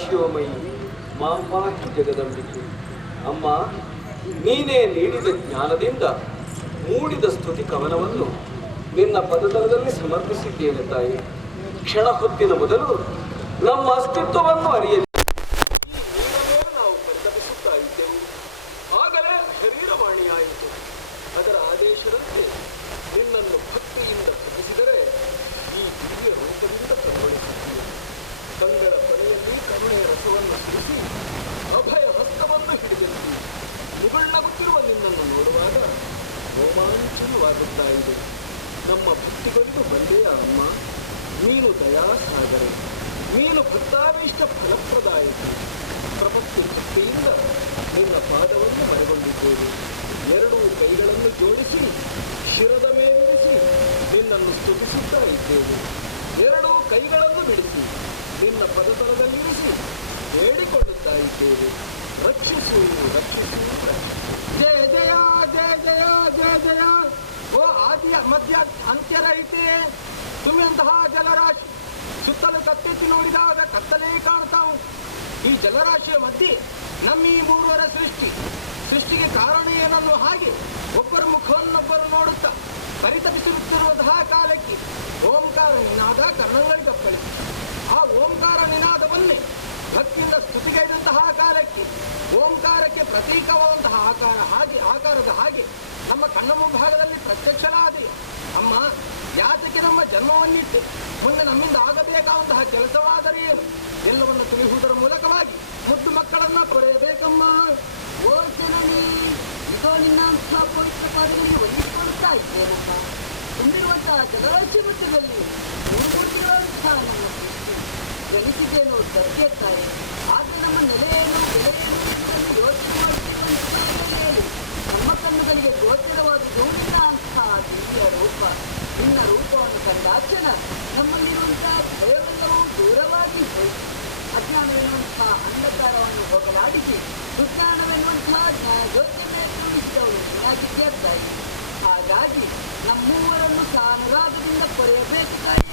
ಶಿವಮಯಿ ಮಾಂ ಪಾಹಿ ಜಗದಂಬಿಕೆ. ಅಮ್ಮ, ನೀನೇ ನೀಡಿದ ಜ್ಞಾನದಿಂದ ಮೂಡಿದ ಸ್ತುತಿ ಕವನವನ್ನು ನಿನ್ನ ಪದತಲದಲ್ಲಿ ಸಮರ್ಪಿಸಿದ್ದೇನೆ ತಾಯಿ. ಕ್ಷಣ ಹೊತ್ತಿನ ಮೊದಲು ನಮ್ಮ ಅಸ್ತಿತ್ವವನ್ನು ಅರಿಯಲಿ ನಾವು ಕರ್ತವಿಸುತ್ತಾ ಇದ್ದೆವು. ಆಗಲೇ ಶರೀರವಾಣಿಯಾಯಿತು. ಅದರ ಆದೇಶದಂತೆ ನಿನ್ನನ್ನು ಭಕ್ತಿಯಿಂದ ಸ್ತುತಿಸಿದರೆ ಈ ದಿವ್ಯ ರೂಪದಿಂದ ಪ್ರಬಲಿಸುತ್ತೀವಿ. ಗಂಗರ ಕೊನೆಯಲ್ಲಿ ಕರುಣೆಯ ರಸವನ್ನು ಸುರಿಸಿ ಅಭಯ ಹಸ್ತವನ್ನು ಹಿಡಿದಿರುತ್ತೀವಿ. ಮುಗುಳ್ನಗುತ್ತಿರುವ ನಿನ್ನನ್ನು ನೋಡುವಾಗ ರೋಮಾಂಚನವಾಗುತ್ತಾ ಇದೆ. ನಮ್ಮ ಭಕ್ತಿಗಳಿಗೂ ಬಂದೆಯ ಅಮ್ಮ, ನೀನು ದಯಾಸಾಗರೆ, ನೀನು ಭಕ್ತಾಭೀಷ್ಟ ಫಲಪ್ರದಾಯಕಿ. ಪ್ರಪತ್ತಿ ಭಕ್ತಿಯಿಂದ ನಿನ್ನ ಪಾದವನ್ನು ಮರೆಗೊಂಡಿದ್ದೇವೆ. ಎರಡೂ ಕೈಗಳನ್ನು ಜೋಡಿಸಿ ಶಿರದ ಮೇಲಿರಿಸಿ ನಿನ್ನನ್ನು ಸ್ತುತಿಸುತ್ತಾ ಇದ್ದೇವೆ. ಎರಡೂ ಕೈಗಳನ್ನು ಬಿಡಿಸಿ ನಿನ್ನ ಪದತಲದಲ್ಲಿರಿಸಿ ಬೇಡಿಕೊಳ್ಳುತ್ತಾ ಇದ್ದೇವೆ. ರಕ್ಷಿಸು, ರಕ್ಷಿಸು, ಜಯ ಜಯ ಜಯ ಜಯ ಜಯ ಜಯ. ಓ ಆದಿಯ ಮಧ್ಯ ಅಂತ್ಯರಹಿತೆ, ತುಂಬಂತಹ ಜಲರಾಶಿ ಸುತ್ತಲೂ ಕತ್ತೆತ್ತಿ ನೋಡಿದಾಗ ಕತ್ತಲೇ ಕಾಣ್ತಾ ಉಂಟು. ಈ ಜಲರಾಶಿಯ ಮಧ್ಯೆ ನಮ್ಮೀ ಮೂರುವರ ಸೃಷ್ಟಿಗೆ ಕಾರಣ ಏನನ್ನು ಹಾಗೆ ಒಬ್ಬರ ಮುಖವನ್ನೊಬ್ಬರು ನೋಡುತ್ತಾ ಪರಿತಪಿಸುತ್ತಿರುವಂತಹ ಕಾಲಕ್ಕೆ ಓಂಕಾರ ನಿನಾದ ಕರ್ಣಗಳಿಗೆ ಅಪ್ಪಳಿಸಿ ಆ ಓಂಕಾರ ನಿನಾದವನ್ನೇ ಭಕ್ತಿಯಿಂದ ಸ್ತುತಿಗೈದಂತಹ ಕಾಲಕ್ಕೆ ಓಂಕಾರಕ್ಕೆ ಪ್ರತೀಕವಾದಂತಹ ಆಕಾರದ ಹಾಗೆ ನಮ್ಮ ಕಣ್ಣ ಮುಂಭಾಗದಲ್ಲಿ ಪ್ರತ್ಯಕ್ಷನಾದೆ. ಅಮ್ಮ, ಯಾತಕ್ಕೆ ನಮ್ಮ ಜನ್ಮವನ್ನಿಟ್ಟು ಮುಂದೆ ನಮ್ಮಿಂದ ಆಗಬೇಕಾದಂತಹ ಕೆಲಸವಾದರೆ ಏನು ಎಲ್ಲವನ್ನು ತಿಳಿಸುವುದರ ಮೂಲಕವಾಗಿ ಮುದ್ದು ಮಕ್ಕಳನ್ನ ಪಡೆಯಬೇಕಮ್ಮ. ಓ ಜನನಿ, ಇದೋ ನಿನ್ನಂಥ ಪವಿತ್ರ ಪಾದಗಳಿಗೆ ಒಲಿಸಿಕೊಳ್ಳುತ್ತಾ ಇದ್ದೇನಪ್ಪ. ತುಂಬಿರುವಂತಹ ಜಲರಾಶಿ ಮಧ್ಯದಲ್ಲಿ ಮೂರ್ತಿಗಳಂತಹ ನಮ್ಮ ಸೃಷ್ಟಿ ಗಳಿಸಿದ್ದೇನೋ ಧರ್ತಿಯುತ್ತಾರೆ. ಆದರೆ ನಮ್ಮ ನೆಲೆಯನ್ನು ಬೆಲೆಯನ್ನು ಯೋಚನೆ ಮಾಡುತ್ತಿರುವಂತಹ ನಮ್ಮ ಕಣ್ಣುಗಳಿಗೆ ಗೋಚರವಾದುದು ನಿನ್ನ ಅಂತಹ ದಿವ್ಯ ರೂಪ. ನಿನ್ನ ರೂಪವನ್ನು ಕಂಡಾಕ್ಷಣ ನಮ್ಮಲ್ಲಿರುವಂತಹ ಭಯವೆಲ್ಲವೂ ದೂರವಾಗಿ ಹೋಯಿತು. ಅಜ್ಞಾನವೆನ್ನುವಂತಹ ಅಂಧಕಾರವನ್ನು ಹೋಗಲಾಡಿಸಿ ಸುಜ್ಞಾನವೆನ್ನುವಂತಹ ಜ್ಯೋತಿಯನ್ನು ತುಂಬಿಸಿದವರು ಚೆನ್ನಾಗಿದ್ದಾಗಿ. ಹಾಗಾಗಿ ನಮ್ಮೂವರನ್ನು ಸಾನುರಾಗದಿಂದ ಪಡೆಯಬೇಕು ತಾಯಿ.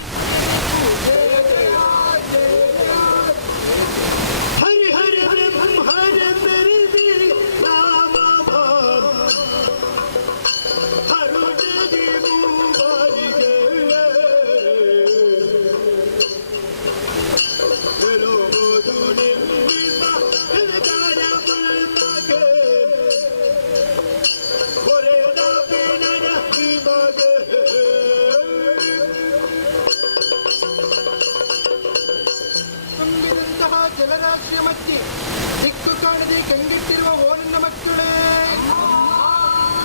ಜಲರಾಶಿಯ ಮಧ್ಯೆ ದಿಕ್ಕು ಕಾಣದೆ ಕಂಗೆಟ್ಟಿರುವ ಓ ನನ್ನ ಮಕ್ಕಳೇ,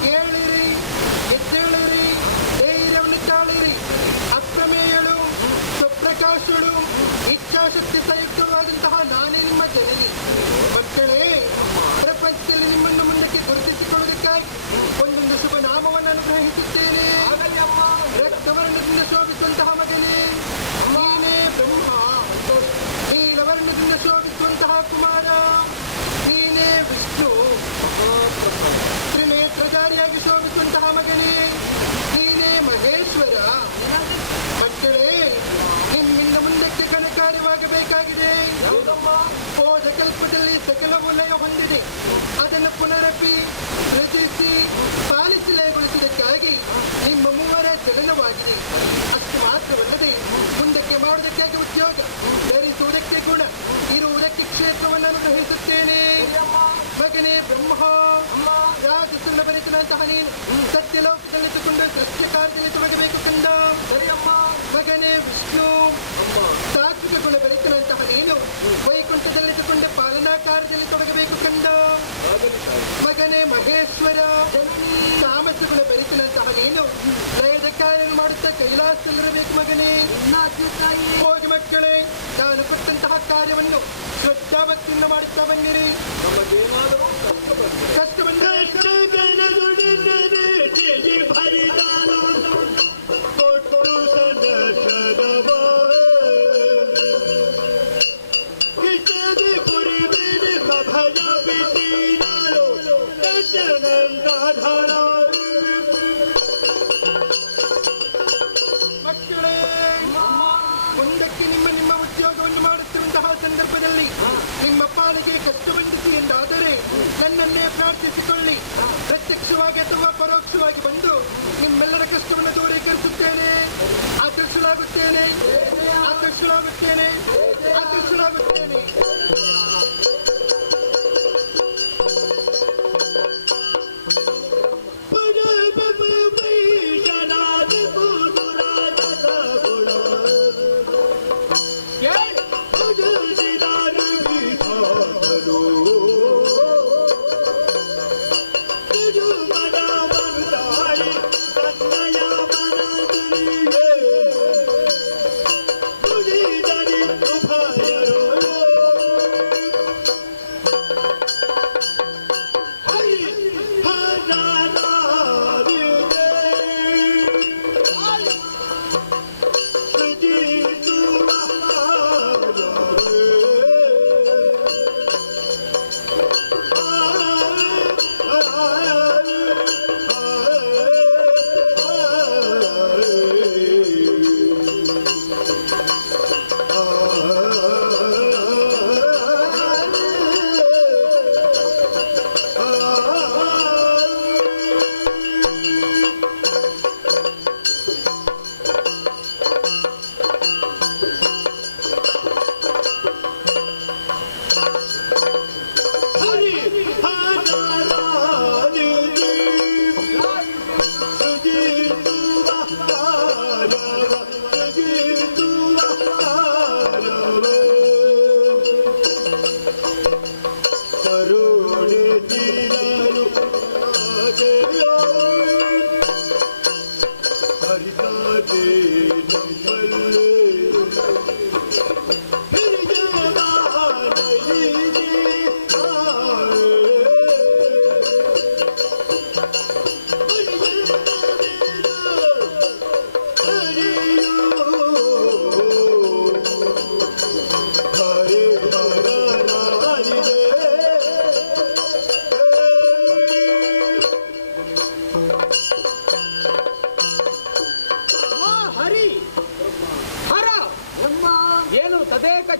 ಕೇಳಿರಿ, ಎದ್ದೇಳಿರಿ, ಧೈರ್ಯವನ್ನು ತಾಳಿರಿ. ಅಪ್ರಮೇಯಳು, ಸ್ವಪ್ರಕಾಶಳು, ಇಚ್ಛಾಶಕ್ತಿ ಸಂಯುಕ್ತವಾದಂತಹ ನಾನೇ ನಿಮ್ಮ ಜನನಿ. ಮಕ್ಕಳೇ, ಪ್ರಪಂಚದಲ್ಲಿ ನಿಮ್ಮನ್ನು ಮುಂದಕ್ಕೆ ಗುರುತಿಸಿಕೊಳ್ಳುವುದಕ್ಕಾಗಿ ಒಂದೊಂದು ಶುಭ ನಾಮವನ್ನು ಅನುಗ್ರಹಿಸುತ್ತೇನೆ. ರಕ್ತವರ್ಣದಿಂದ ಶೋಭಿಸುವಂತಹ ಮಗನೇ ನೀನೇ ಬ್ರಹ್ಮ, ನೀಲವರ್ಣದಿಂದ ಶೋಭಿಸುವಂತಹ ಕುಮಾರ ನೀನೇ ವಿಷ್ಣು, ತ್ರಿನೇತ್ರಧಾರಿಯಾಗಿ ಶೋಭಿಸುವಂತಹ ಮಗನೇ ನೀನೇ ಮಹೇಶ್ವರ. ಮಕ್ಕಳೇ, ನಿಮ್ಮಿಂದ ಮುಂದಕ್ಕೆ ಘನಕಾರ್ಯವಾಗಬೇಕಾಗಿದೆ. ಕಲ್ಪದಲ್ಲಿ ಸಕಲವು ಲಯ ಹೊಂದಿದೆ. ಅದನ್ನು ಪುನರಪಿ ರಚಿಸಿ ಪಾಲಿಸಲಗೊಳಿಸುವುದಕ್ಕಾಗಿ ನಿಮ್ಮ ಮೂವರ ಚಲನವಾಗಿದೆ. ಅಷ್ಟು ಮಾತ್ರವಲ್ಲದೆ ಮುಂದಕ್ಕೆ ಮಾಡುವುದಕ್ಕಾಗಿ ಉದ್ಯೋಗ, ಧರಿಸುವುದಕ್ಕೆ ಗುಣ, ಇರುವುದಕ್ಕೆ ಕ್ಷೇತ್ರವನ್ನು ಅನುಗ್ರಹಿಸುತ್ತೇನೆ. ಮಗನೇ ಬ್ರಹ್ಮ, ರಾಜಸನ್ನ ಬರೆಸಿದಂತಹ ನೀನು ಸತ್ಯಲೋಕದಲ್ಲಿಟ್ಟುಕೊಂಡು ಸತ್ಯ ಕಾರ್ಯದಲ್ಲಿ ತೊಡಗಬೇಕು ಕಂದ. ಮಗನೇ ವಿಷ್ಣು, ಸಾತ್ವಿಕ ಗುಣ ಬೆರೆಸಿದಂತಹ ನೀನು ವೈಕುಂಠದಲ್ಲಿಟ್ಟುಕೊಂಡು ಪಾಲನಾ ಕಾರ್ಯದಲ್ಲಿ ತೊಡಗಬೇಕು ಕಂದ. ಮಗನೇ ಮಹೇಶ್ವರ, ತಾಮಸ ಗುಣ ಬೆರೆಸಿದಂತಹ ನೀನು ಲಯದ ಕಾರ್ಯ ಮಾಡುತ್ತಾ ಕೈಲಾಸದಲ್ಲಿರಬೇಕು ಮಗನೇ. ಹೋಗಿ ಮಕ್ಕಳೇ, ನಾನು ಕೊಟ್ಟಂತಹ ಕಾರ್ಯವನ್ನು ಶ್ರದ್ಧಾಭಕ್ತಿಯಿಂದ ಮಾಡುತ್ತಾ ಬನ್ನಿರಿ. ನಮಗೇನಾದರೂ ಕಷ್ಟ ಬಂದರೆ ಮುಂದಕ್ಕೆ ನಿಮ್ಮ ಉದ್ಯೋಗವನ್ನು ಮಾಡುತ್ತಿರುವಂತಹ ಸಂದರ್ಭದಲ್ಲಿ ನಿಮ್ಮ ಪಾಲಿಗೆ ಕಷ್ಟ ಬಂದಿತು ಎಂದಾದರೆ ನನ್ನನ್ನೇ ಪ್ರಾರ್ಥಿಸಿಕೊಳ್ಳಿ. ಪ್ರತ್ಯಕ್ಷವಾಗಿ ಅಥವಾ ಪರೋಕ್ಷವಾಗಿ ಬಂದು ನಿಮ್ಮೆಲ್ಲರ ಕಷ್ಟವನ್ನು ದೂರೀಕರಿಸುತ್ತೇನೆ. ಆಕರ್ಷಣಾಗುತ್ತೇನೆ, ಆಕರ್ಷಣಾಗುತ್ತೇನೆ, ಆಕರ್ಷಣಾಗುತ್ತೇನೆ.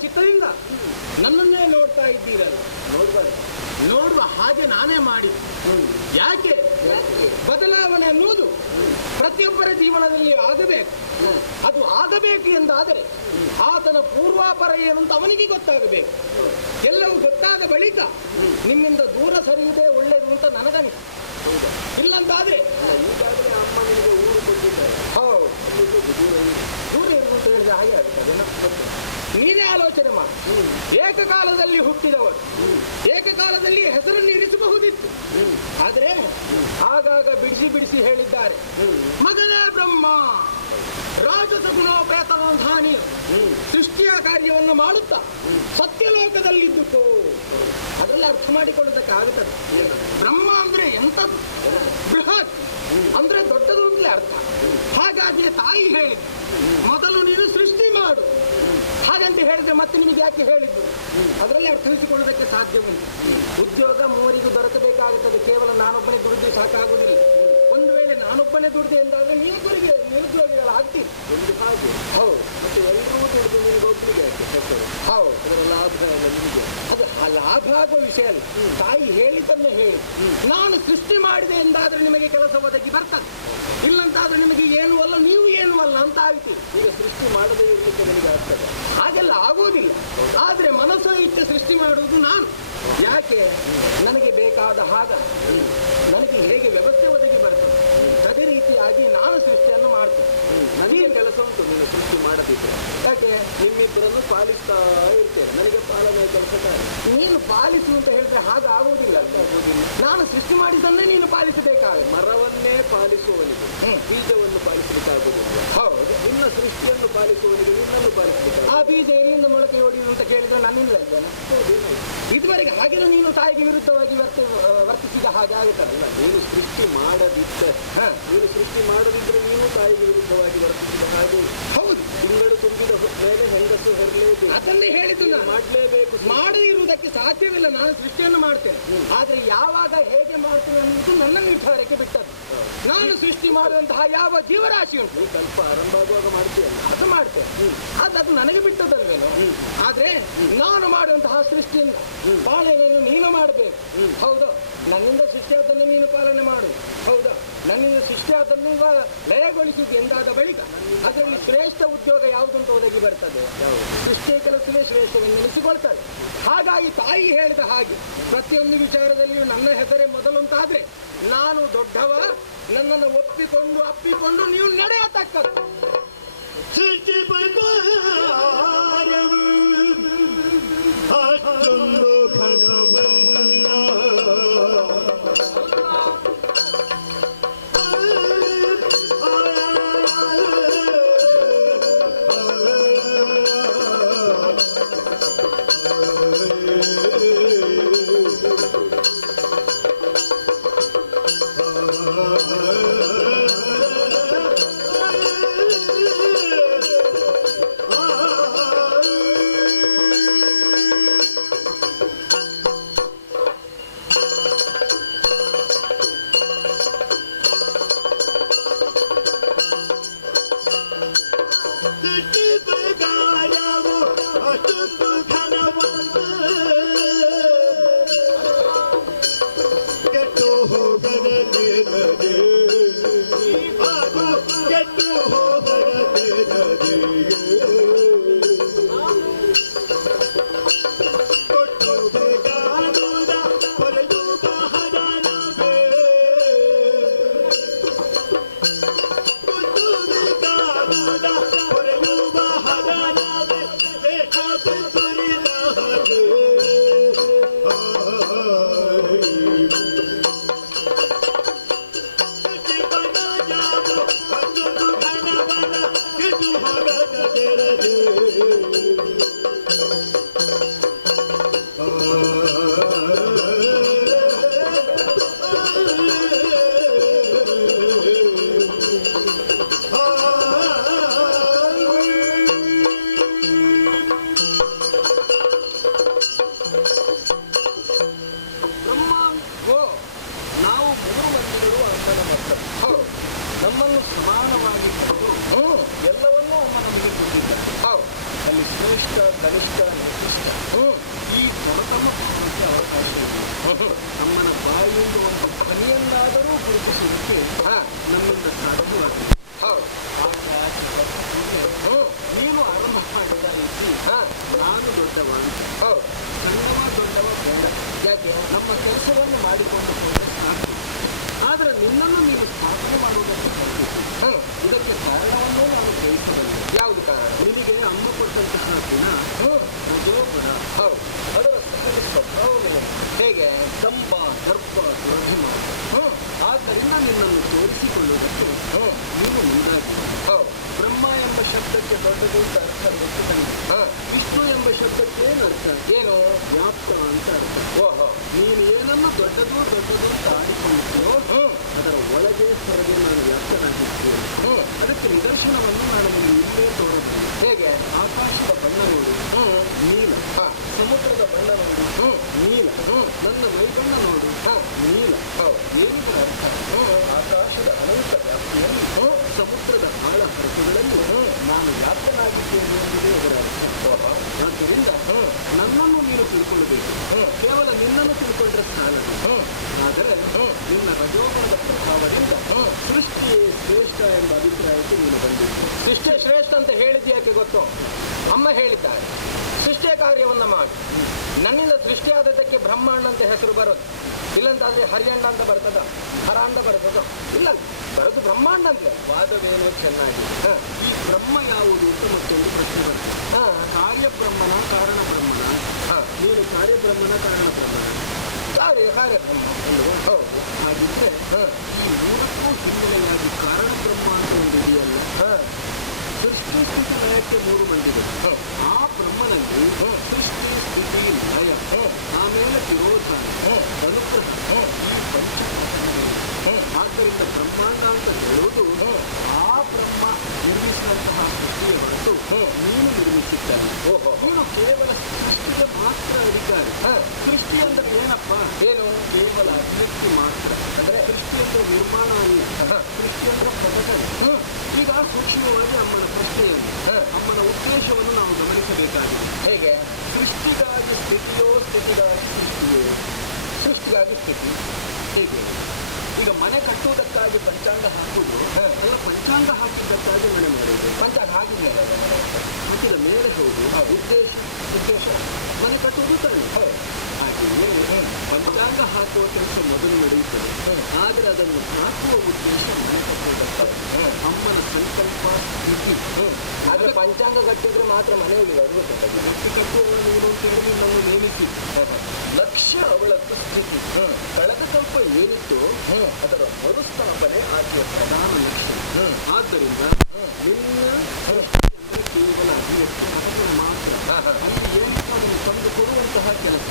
ಚಿತ್ತದಿಂದ ನನ್ನನ್ನೇ ನೋಡ್ತಾ ಇದ್ದೀರಲ್ಲ, ನೋಡುವ ಹಾಗೆ ನಾನೇ ಮಾಡಿ. ಯಾಕೆ ಬದಲಾವಣೆ ಅನ್ನುವುದು ಪ್ರತಿಯೊಬ್ಬರ ಜೀವನದಲ್ಲಿ ಆಗಬೇಕು. ಅದು ಆಗಬೇಕು ಎಂದಾದರೆ ಆತನ ಪೂರ್ವಾಪರ ಏನು ಅಂತ ಅವನಿಗೆ ಗೊತ್ತಾಗಬೇಕು. ಎಲ್ಲವೂ ಗೊತ್ತಾದ ಬಳಿಕ ನಿಮ್ಮಿಂದ ದೂರ ಸರಿಯುವುದೇ ಒಳ್ಳೆಯದು ಅಂತ ನನಗನಿಸ್ತು. ಇಲ್ಲಂತಾದ್ರೆ ಈಗಾಗಲೇ ಅಮ್ಮನಿಗೆ ಊರು ಕೊಟ್ಟಿದ್ದಾರೆ. ಹೌದು, ದೂರ ಏನು ಅಂತ ಹೇಳಿದ್ರೆ ಹಾಗೆ ಆಗ್ತದೆ. ನೀನೇ ಆಲೋಚನೆ ಮಾಡಿ. ಏಕಕಾಲದಲ್ಲಿ ಹುಟ್ಟಿದವರು ಏಕಕಾಲದಲ್ಲಿ ಹೆಸರನ್ನು ಇರಿಸಬಹುದಿತ್ತು. ಆದರೆ ಆಗಾಗ ಬಿಡಿಸಿ ಬಿಡಿಸಿ ಹೇಳಿದ್ದಾರೆ, ಮಗನೇ ಬ್ರಹ್ಮ ರಾಜಸ ಗುಣೋಪೇತನಾಧಾನಿ ಸೃಷ್ಟಿಯ ಕಾರ್ಯವನ್ನು ಮಾಡುತ್ತಾ ಸತ್ಯಲೋಕದಲ್ಲಿದ್ದುಕೋ. ಅದರಲ್ಲಿ ಅರ್ಥ ಮಾಡಿಕೊಳ್ಳೋದಕ್ಕೆ ಆಗುತ್ತದೆ. ಬ್ರಹ್ಮ ಅಂದ್ರೆ ಎಂಥದ್ದು? ಬೃಹತ್ ಅಂದ್ರೆ ದೊಡ್ಡದು ಅಂತಲೇ ಅರ್ಥ. ಹಾಗಾಗಿ ತಾಯಿ ಹೇಳಿದ್ದು ಮೊದಲು ನೀನು ಸೃಷ್ಟಿ ಮಾಡು. ಹಾಗಂತ ಹೇಳಿದ್ರೆ ಮತ್ತೆ ನಿಮಗೆ ಯಾಕೆ ಹೇಳಿದ್ದು? ಅದರಲ್ಲಿ ಅರ್ಥವಿಸಿಕೊಳ್ಳೋದಕ್ಕೆ ಸಾಧ್ಯ ಉಂಟು. ಉದ್ಯೋಗ ಮೂವರಿಗೂ ದೊರಕಬೇಕಾಗುತ್ತದೆ. ಕೇವಲ ನಾನೊಬ್ಬನೇ ದುಡಿದ್ರೆ ಸಾಕಾಗುವುದಿಲ್ಲ. ಒಂದು ವೇಳೆ ನಾನೊಬ್ಬನೇ ದುಡಿದೆ ಎಂದಾದ್ರೆ ನೀವರಿಗೆ ನಿರುದ್ಯೋಗಿಗಳಾಗ್ತೀವಿ. ಹೌದು, ಮತ್ತೆ ಎಲ್ಲರೂ ದುಡಿದು ನಿಮಗೆ ಒಬ್ಬರಿಗೆ ಹೌದು, ಅದರ ಲಾಭ ನಿಮಗೆ ಅದು ಆ ಲಾಭ ಆಗುವ ವಿಷಯ ಅಲ್ಲ. ತಾಯಿ ಹೇಳಿದ್ದನ್ನು ಹೇಳಿ ನಾನು ಸೃಷ್ಟಿ ಮಾಡಿದೆ ಎಂದಾದ್ರೆ ನಿಮಗೆ ಕೆಲಸ ಒದಗಿ ಬರ್ತದೆ. ಇಲ್ಲಂತಾದ್ರೆ ನಿಮಗೆ ಏನು ಅಲ್ಲ, ನೀವು ಏನು ಅಲ್ಲ ಅಂತ ಆಗ್ತೀವಿ. ಈಗ ಸೃಷ್ಟಿ ಮಾಡದೇ ಇರಲಿಕ್ಕೆ ನಿಮಗೆ ಆಗ್ತದೆ? ಹಾಗೆಲ್ಲ ಆಗುವುದಿಲ್ಲ. ಆದ್ರೆ ಮನಸ್ಸು ಇಟ್ಟು ಸೃಷ್ಟಿ ಮಾಡುವುದು ನಾನು. ಯಾಕೆ? ನನಗೆ ಬೇಕಾದ ಹಾಗ ನನಗೆ ಹೇಗೆ ವ್ಯವಸ್ಥೆ ಒದಗಿ ಬರ್ತದೆ ಅದೇ ರೀತಿಯಾಗಿ ನಾನು ಸೃಷ್ಟಿಯನ್ನು ಮಾಡ್ತೇನೆ. ನನಗೇನು ಕೆಲಸ ಉಂಟು ನೀನು ಸೃಷ್ಟಿ ಮಾಡದಿದ್ರೆ? ಯಾಕೆ? ನಿಮ್ಮಿಬ್ಬರನ್ನು ಪಾಲಿಸ್ತಾ ಇರ್ತೇನೆ. ನನಗೆ ಪಾಲನೆ ಕೆಲಸ. ನೀನು ಪಾಲಿಸು ಅಂತ ಹೇಳಿದ್ರೆ ಹಾಗಾಗುವುದಿಲ್ಲ. ನಾನು ಸೃಷ್ಟಿ ಮಾಡಿದ್ದನ್ನೇ ನೀನು ಪಾಲಿಸಬೇಕಾಗುತ್ತೆ. ಮರವನ್ನೇ ಪಾಲಿಸುವವನಿಗೆ ಬೀಜವನ್ನು ಪಾಲಿಸಬೇಕಾಗುವುದಿಲ್ಲ. ಹೌದು, ನಿನ್ನ ಸೃಷ್ಟಿಯನ್ನು ಪಾಲಿಸುವವನಿಗೆ ನಿನ್ನನ್ನು ಪಾಲಿಸಬೇಕು. ಆ ಬೀಜ ಎಲ್ಲಿಂದ ಮೊಳಕೆ ಹೊಡೆಯುವುದು ಅಂತ ಕೇಳಿದ್ರೆ ನಾನಿಲ್ಲ ಇದ್ದೇನೆ. ಇದುವರೆಗೆ ಹಾಗೆಲ್ಲ ನೀನು ತಾಯಿಗೆ ವಿರುದ್ಧವಾಗಿ ವರ್ತಿಸಿದ ಹಾಗೆ ಆಗುತ್ತಲ್ಲ. ನೀನು ಸೃಷ್ಟಿ ಮಾಡದಿದ್ದರೆ ನೀನು ಸೃಷ್ಟಿ ಮಾಡದಿದ್ರೆ ನೀನು ತಾಯಿಗೆ ವಿರುದ್ಧವಾಗಿ ವರ್ತಿಸಿದ ಹಾಗೆ. ಹೌದು, ತಿಂಗಳು ತುಂಬಿದ ಮೇಲೆ ಹೆಂಗಸು ಹೆರಲೇಬೇಕು. ಅದನ್ನೇ ಹೇಳಿದ್ದು ನಾನು. ಮಾಡಲೇಬೇಕು. ಮಾಡದಿರುವುದಕ್ಕೆ ಸಾಧ್ಯವಿಲ್ಲ. ನಾನು ಸೃಷ್ಟಿಯನ್ನು ಮಾಡ್ತೇನೆ. ಆದರೆ ಯಾವಾಗ ಹೇಗೆ ಮಾಡ್ತೇನೆ ಅನ್ನೋದು ನನ್ನ ನಿರ್ಧಾರಕ್ಕೆ ಬಿಟ್ಟದ್ದು. ನಾನು ಸೃಷ್ಟಿ ಮಾಡುವಂತಹ ಯಾವ ಜೀವರಾಶಿ ಉಂಟು ಸ್ವಲ್ಪ ಆರಂಭ ಆಗುವಾಗ ಮಾಡ್ತೀಯಲ್ಲ. ಅದು ಮಾಡ್ತೇನೆ. ಅದು ನನಗೆ ಬಿಟ್ಟದಲ್ವೇನು. ಆದ್ರೆ ನಾನು ಮಾಡುವಂತಹ ಸೃಷ್ಟಿಯಿಂದ ಪಾಲನೆಯನ್ನು ನೀನು ಮಾಡಬೇಕು. ಹೌದಾ? ನನ್ನಿಂದ ಸೃಷ್ಟಿಯಾದನ್ನು ನೀನು ಪಾಲನೆ ಮಾಡು. ಹೌದಾ? ನನ್ನಿಂದ ಸೃಷ್ಟಿಯಾದನ್ನು ಲಯಗೊಳಿಸಿದ್ದು ಎಂದಾದ ಬಳಿಕ ಅದರಲ್ಲಿ ಶ್ರೇಷ್ಠ ಉದ್ಯೋಗ ಯಾವುದಂತ ಒದಗಿ ಬರ್ತದೆ. ಸೃಷ್ಟಿಯ ಕೆಲಸವೇ ಶ್ರೇಷ್ಠವೆಂದೆನಿಸಿಕೊಳ್ತದೆ. ಹಾಗಾಗಿ ತಾಯಿ ಹೇಳಿದ ಹಾಗೆ ಪ್ರತಿಯೊಂದು ವಿಚಾರದಲ್ಲಿಯೂ ನನ್ನ ಹೆಸರೇ ಮೊದಲು ಅಂತಾದ್ರೆ ನಾನು ದೊಡ್ಡವ, ನನ್ನನ್ನು ಒಪ್ಪಿಕೊಂಡು ಅಪ್ಪಿಕೊಂಡು ನೀವು ನಡೆಯತಕ್ಕದ್ದು. ನಮ್ಮನ್ನು ಸಮಾನವಾಗಿ ಕಂಡು ಎಲ್ಲವನ್ನೂ ಅಮ್ಮ ನಮಗೆ ಕೊಟ್ಟಿದ್ದಾರೆ. ಅಲ್ಲಿ ಶ್ರೇಷ್ಠ, ಕನಿಷ್ಠ, ನಿರ್ದಿಷ್ಟ ಈ ಹೊರತಮ್ಮ ಪ್ರಪಂಚ ಅವಕಾಶ ಇದೆ. ನಮ್ಮನ ಬಾಯಿಯಿಂದ ಒಂದು ಧ್ವನಿಯನ್ನಾದರೂ ಗುರುತಿಸುವುದಕ್ಕೆ ನಮ್ಮಿಂದ ಸಾಧ್ಯವಾಗಿದೆ. ನೀನು ಆರಂಭ ಮಾಡಿದ ರೀತಿ ನಾನು ದೊಡ್ಡವ, ಸಣ್ಣವ ದೊಡ್ಡವ ಬೇಡ. ಯಾಕೆ? ನಮ್ಮ ಕೆಲಸವನ್ನು ಮಾಡಿಕೊಂಡು ಹೋದರೆ ಸಾಕು. ಆದರೆ ನಿನ್ನನ್ನು ನೀನು ಸ್ಥಾಪನೆ ಮಾಡುವುದಕ್ಕೆ ಕಲಿತು. ಇದಕ್ಕೆ ಕಾರಣವನ್ನೂ ನಾನು ಗ್ರಹಿಸಬಲ್ಲೆ. ಯಾವುದು ಕಾರಣ? ನಿನಗೆ ಅಮ್ಮ ಕೊಟ್ಟಂತಹ ದಿನ ರಜೋಗುಣ, ಅದರ ಸ್ವಭಾವವೇ ಹೇಗೆ? ದಂಭ, ದರ್ಪ, ದುರ್ಭಿಮಾನ. ಆದ್ದರಿಂದ ನಿನ್ನನ್ನು ತೋರಿಸಿಕೊಳ್ಳುವುದಕ್ಕೆ ನೀನು ಮುಂದಾಗಿ. ಬ್ರಹ್ಮ ಎಂಬ ಶಬ್ದಕ್ಕೆ ದೊಡ್ಡದು ಅಂತ ಅರ್ಥ ಗೊತ್ತಿಲ್ಲ. ವಿಷ್ಣು ಎಂಬ ಶಬ್ದಕ್ಕೆ ಏನು ಅರ್ಥ? ಏನು? ವ್ಯಾಪ್ತ ಅಂತ ಅರ್ಥ. ಓಹೋ, ನೀನು ಏನನ್ನು ದೊಡ್ಡದು ದೊಡ್ಡದು ಅಂತ ಆಡಿಕೊಳ್ಳುತ್ತೀಯೋ ಅದರ ಒಳಗೆ ಹೊರಗೆ ನಾನು ವ್ಯಾಪ್ತನಾಗಿದ್ದೇನೆ. ಅದಕ್ಕೆ ನಿದರ್ಶನವನ್ನು ನಾನು ನಿಮಗೆ ಇಲ್ಲೇ ತೋರುತ್ತೇನೆ. ಹೇಗೆ? ಆಕಾಶದ ಬಣ್ಣ ನೋಡು, ನೀಲ. ಸಮುದ್ರದ ಬಣ್ಣ ನೋಡು, ನೀಲ. ನನ್ನ ಮೈಬಣ್ಣ ನೋಡು, ನೀಲ. ಏನಿದೆ ಅರ್ಥ? ಆಕಾಶದ ಅನಂತ ವ್ಯಾಪ್ತಿಯಲ್ಲಿ ಸಮುದ್ರದ ಆಳ ಹರಕುಗಳಲ್ಲಿ ನಾನು ವ್ಯಾಪ್ತನಾಗಿದ್ದೇನೆ ಎಂಬುದೇ ಅದರ ಅರ್ಥ. ಆದ್ದರಿಂದ ನನ್ನನ್ನು ನೀನು ತಿಳ್ಕೊಳ್ಳಬೇಕು. ಕೇವಲ ನಿನ್ನನ್ನು ತಿಳ್ಕೊಂಡ್ರೆ ಸಾಲದು. ಆದರೆ ನಿನ್ನ ರಜೋಗುಣದ ಪ್ರಭಾವದಿಂದ ಸೃಷ್ಟಿಯೇ ಶ್ರೇಷ್ಠ ಎಂಬ ಅಭಿಪ್ರಾಯಕ್ಕೆ ನೀನು ಬಂದಿದ್ದು. ಸೃಷ್ಟಿಯ ಶ್ರೇಷ್ಠ ಅಂತ ಹೇಳಿದ್ದು ಯಾಕೆ ಗೊತ್ತು? ಅಮ್ಮ ಹೇಳಿದ್ದಾರೆ, ಸೃಷ್ಟಿಯ ಕಾರ್ಯವನ್ನು ಮಾಡಿ. ನನ್ನಿಂದ ಸೃಷ್ಟಿಯಾದದಕ್ಕೆ ಬ್ರಹ್ಮಾಂಡ ಅಂತ ಹೆಸರು ಬರೋದು. ಇಲ್ಲಂತಾದ್ರೆ ಹರಿಯಂಡ ಅಂತ ಬರ್ತದ, ಹರಾಂಡ ಬರ್ತದ? ಇಲ್ಲ, ಬರೋದು ಬ್ರಹ್ಮಾಂಡ ಅಂತಲೇ. ವಾದವೇನೋ ಚೆನ್ನಾಗಿ. ಈ ಬ್ರಹ್ಮ ಯಾವುದು ಅಂತ ಮತ್ತೊಂದು ಪ್ರಶ್ನೆ ಬರ್ತದೆ. ಕಾರ್ಯಬ್ರಹ್ಮನ, ಕಾರಣ ಬ್ರಹ್ಮನ? ನೀನು ಕಾರ್ಯಬ್ರಹ್ಮನ, ಕಾರಣ ಬ್ರಹ್ಮನ? ಕಾರ್ಯಬ್ರಹ್ಮ. ಹೌದು. ಹಾಗಿದ್ರೆ ಈ ಮೂರಕ್ಕೂ ಹಿನ್ನೆಲೆಯಾಗಿ ಕಾರಣ ಬ್ರಹ್ಮ ಅಂತ ಒಂದು ಇದೆಯಲ್ಲ. ಸೃಷ್ಟಿ ಸ್ಥಿತಿ ಲಯಕ್ಕೆ ಮೂರು ಬಂದಿದೆ. ಆ ಬ್ರಹ್ಮನಲ್ಲಿ ಸೃಷ್ಟಿ, ಸ್ಥಿತಿ, ಲಯ, ಆಮೇಲೆ ವಿರೋಧಾನ, ಅನುಗ್ರಹ, ಈ ಪಂಚ. ಆದ್ದರಿಂದ ಬ್ರಹ್ಮಾಂಡ ಅಂತ ಹೇಳುವುದು ಆ ಬ್ರಹ್ಮ ನಿರ್ಮಿಸಿದ ನಿರ್ಮಿಸಿದಂತಹ ಸೃಷ್ಟಿಯ ಹೊರತು ನೀನು ನಿರ್ಮಿಸಿದ್ದಲ್ಲ. ನೀನು ಕೇವಲ ಸೃಷ್ಟಿಗೆ ಮಾತ್ರ ಅಧಿಕಾರಿ. ಸೃಷ್ಟಿ ಅಂದ್ರೆ ಏನಪ್ಪ? ಏನು? ಕೇವಲ ಅಭಿವ್ಯಕ್ತಿ ಮಾತ್ರ. ಅಂದ್ರೆ ಸೃಷ್ಟಿ ಅಂದ್ರೆ ನಿರ್ಮಾಣ ಅಲ್ಲ, ಸೃಷ್ಟಿ ಅಂದ್ರೆ ಪ್ರಕಟಣೆ. ಈಗ ಸೂಕ್ಷ್ಮವಾಗಿ ಅಮ್ಮನ ಪ್ರಶ್ನೆಯನ್ನು, ಅಮ್ಮನ ಉದ್ದೇಶವನ್ನು ನಾವು ಗಮನಿಸಬೇಕಾಗಿದೆ. ಹೇಗೆ? ಸೃಷ್ಟಿಗಾಗಿ ಸ್ಥಿತಿಯೋ, ಸ್ಥಿತಿಗಾಗಿ ಸೃಷ್ಟಿಯೋ? ಸೃಷ್ಟಿಗಾಗಿ ಸ್ಥಿತಿ. ಹೇಗೆ? ಈಗ ಮನೆ ಕಟ್ಟುವುದಕ್ಕಾಗಿ ಪಂಚಾಂಗ ಹಾಕುವುದು ಎಲ್ಲ ಪಂಚಾಂಗ ಹಾಕಿದ್ದಕ್ಕಾಗಿ ಮನೆ ಮಾಡುವುದು. ಪಂಚಾಂಗ ಹಾಕಿದ್ಮೇಲೆ ಹಾಕಿದ ಮೇಲೆ ಹೌದು ಉದ್ದೇಶ ಮನೆ ಕಟ್ಟುವುದು ತಾನೆ. ಹಾಗೆಯೇ ಪಂಚಾಂಗ ಹಾಕುವ ಕೆಲಸ ಮೊದಲು ನಡೆಯುತ್ತದೆ. ಆದರೆ ಅದನ್ನು ಹಾಕುವ ಉದ್ದೇಶ ಮನೆ ಕಟ್ಟುವುದಕ್ಕಾಗಿ. ಅಮ್ಮನ ಸಂಕಲ್ಪ ಸ್ಥಿತಿ. ಆದ್ರೆ ಪಂಚಾಂಗ ಕಟ್ಟಿದ್ರೆ ಮಾತ್ರ ಮನೆಯಲ್ಲಿ ಕಟ್ಟುವವನು ಅಂತ ಹೇಳಿ ನಾವು ನೇಮಿಸಿ ಲಕ್ಷ್ಯ ಅವಳದ್ದು ಸ್ಥಿತಿ. ಕಳೆದ ಕಲ್ಪ ಏನಿತ್ತು ಅದರ ಮರುಸ್ಥಾಪನೆ ಆಕೆಯ ಪ್ರಧಾನ ಲಕ್ಷ್ಯ. ಆದ್ದರಿಂದ ನಿನ್ನ ಕೇವಲ ಅಭಿವ್ಯಕ್ತಿ ಅದನ್ನು ಮಾತ್ರ ಅಲ್ಲಿ ಏನಿತ್ತು ಅದನ್ನು ತಂದು ಕೊಡುವಂತಹ ಕೆಲಸ.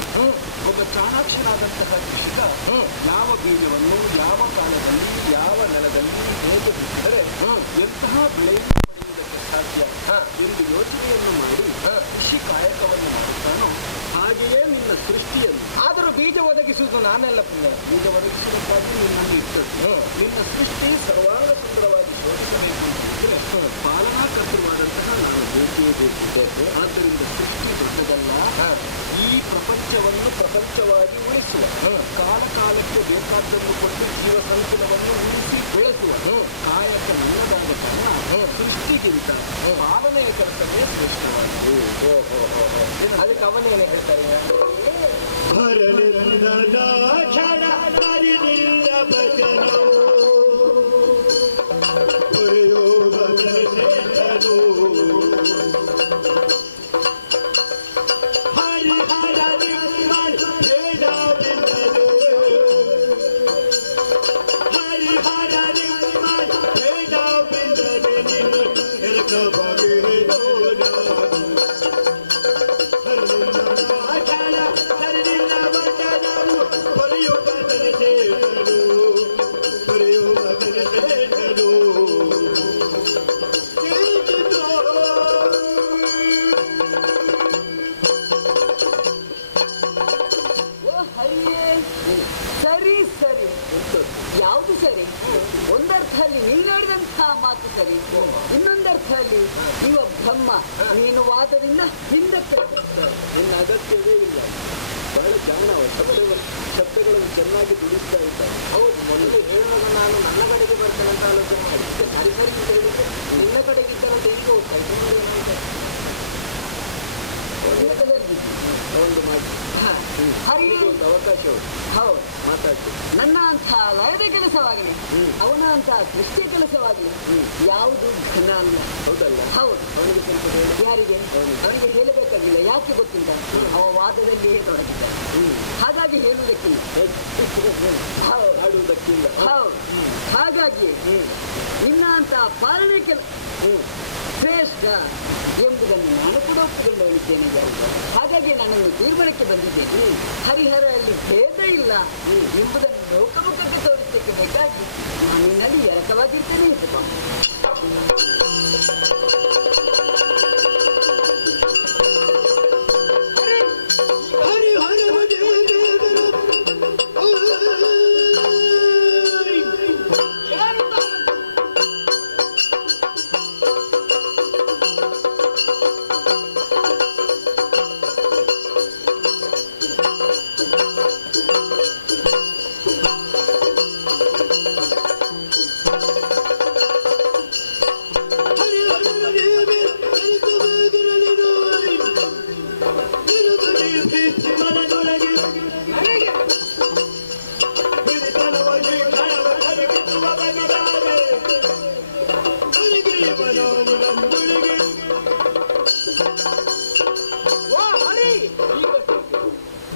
ಒಬ್ಬ ಚಾಣಾಕ್ಷನಾದಂತಹ ಕೃಷಿಕ ಯಾವ ಬೀಜವನ್ನು ಯಾವ ಕಾಲದಲ್ಲಿ ಯಾವ ನೆಲದಲ್ಲಿ ಹೇಗೆ ಬಿಟ್ಟಿದರೆ ಎಂತಹ ಬೆಳೆಯನ್ನು ಪಡೆಯುವುದಕ್ಕೆ ಸಾಧ್ಯ ಎಂದು ಯೋಚನೆಯನ್ನು ಮಾಡಿ ಕೃಷಿ ಕಾಯಕವನ್ನು ಮಾಡುತ್ತಾನೋ ಹಾಗೆಯೇ ನಿನ್ನ ಸೃಷ್ಟಿಯನ್ನು. ಆದರೂ ಬೀಜ ಒದಗಿಸುವುದು ನಾನೆಲ್ಲ. ಬೀಜ ಒದಗಿಸುವುದಕ್ಕಾಗಿ ನಿನ್ನಲ್ಲಿ ಇರ್ತದೆ. ನಿನ್ನ ಸೃಷ್ಟಿ ಸರ್ವಾಂಗ ಸುಂದರವಾಗಿ ಶೋಧಿಸಬೇಕು ಅಂತಂದ್ರೆ ಪಾಲನಾ ಕರ್ತೃವಾದಂತಹ ನಾನು ಬೇಕೇ ಬೇಕಿದ್ದೇನೆ. ಆದ್ದರಿಂದ ಸೃಷ್ಟಿ ದೊಡ್ಡದಲ್ಲ, ಈ ಪ್ರಪಂಚವನ್ನು ಪ್ರಪಂಚವಾಗಿ ಉಳಿಸುವ, ಕಾಲ ಕಾಲಕ್ಕೆ ಬೇಕಾದ್ದನ್ನು ಕೊಟ್ಟು ಜೀವ ಸಂಕುಲವನ್ನು ಉಳಿಸಿ ಬೆಳೆಸುವ ಕಾಯಕ ನನ್ನದಾದ ಕಾರಣ ಸೃಷ್ಟಿಗಿಂತ ಪಾಲನೆಯ ಕೆಲಸವೇ ಶ್ರೇಷ್ಠವಾಗಿದೆ. ಅದಕ್ಕೆ ಅವನೇನೆ ಹೇಳ್ತಾರೆ, ಯಾವುದು ಸರಿ? ಒಂದರ್ಥದಲ್ಲಿ ನೀನು ಹೇಳಿದಂತಹ ಮಾತು ಸರಿ, ಇನ್ನೊಂದರ್ಥದಲ್ಲಿ ನೀವ ಬ್ರಹ್ಮ, ನೀನು ವಾದದಿಂದ ಹಿಂದಕ್ಕೆ. ನಿನ್ನ ಅಗತ್ಯವೇ ಇಲ್ಲ. ಬಹಳ ಜಾಣ ಶಬ್ದಗಳನ್ನು ಚೆನ್ನಾಗಿ ದುಡಿಸ್ತಾ ಇದ್ದಾರೆ. ಹೌದು, ಮೊದಲು ಹೇಳುವಾಗ ನಾನು ನನ್ನ ಕಡೆಗೆ ಬರ್ತೇನೆ ಅಂತ ಆಲೋಚನೆ ಮಾಡಿದ್ದೆ. ಸರಿ ಸರಿ ಅಂತ ಹೇಳಿದ್ರೆ ನಿನ್ನ ಕಡೆಗೆ ಇದ್ದಾರಂತ ಈಗ ಹೋಗ್ತಾ ಇದ್ದೆ. ಒಂದು ಮಾತು ಒಂದು ಅವಕಾಶ ಹೌದು ಮಾತಾಡ್ತೀನಿ. ನನ್ನ ಅಂತ ಲಯದ ಕೆಲಸವಾಗಲಿ, ಅವನ ಅಂತ ಸೃಷ್ಟಿಯ ಕೆಲಸವಾಗಲಿ ಯಾವುದು ಘನ ಅಲ್ಲ. ಹೌದಲ್ಲ? ಹೌದು. ಅವನಿಗೆ ಸ್ವಲ್ಪ ಯಾರಿಗೆ? ಅವನಿಗೆ ಹೇಳಬೇಕಾಗಿಲ್ಲ. ಯಾಕೆ ಗೊತ್ತಿಲ್ಲ? ಅವ ವಾದದಲ್ಲಿಯೇ ತೊಡಗಿದ್ದ. ಹಾಗಾಗಿ ಹೇಳುವುದಕ್ಕಿಲ್ಲ, ಆಡುವುದಕ್ಕಿಲ್ಲ. ಹೌದು. ಹಾಗಾಗಿ ನಿನ್ನ ಅಂತ ಪಾಲನೆ ಕೆಲಸ ಶ್ರೇಷ್ಠ ಎಂಬುದನ್ನು ನಾನು ಕೂಡ ಒಪ್ಪಿಕೊಂಡವನಿದ್ದೇನೆ. ಹಾಗಾಗಿ ನಾನೊಂದು ತೀರ್ಮಾನಕ್ಕೆ ಬಂದಿದ್ದೇನೆ. ಹರಿಹರ ಅಲ್ಲಿ ಭೇದ ಇಲ್ಲ ಎಂಬುದನ್ನು ಲೋಕಮುಖಕ್ಕೆ ತೋರಿಸಲಿಕ್ಕೆ ಬೇಕಾಗಿ ನಾನು ನಿನ್ನಲ್ಲಿ ಎರಕವಾಗಿರ್ತೇನೆ ಇದ್ದಪ್ಪ.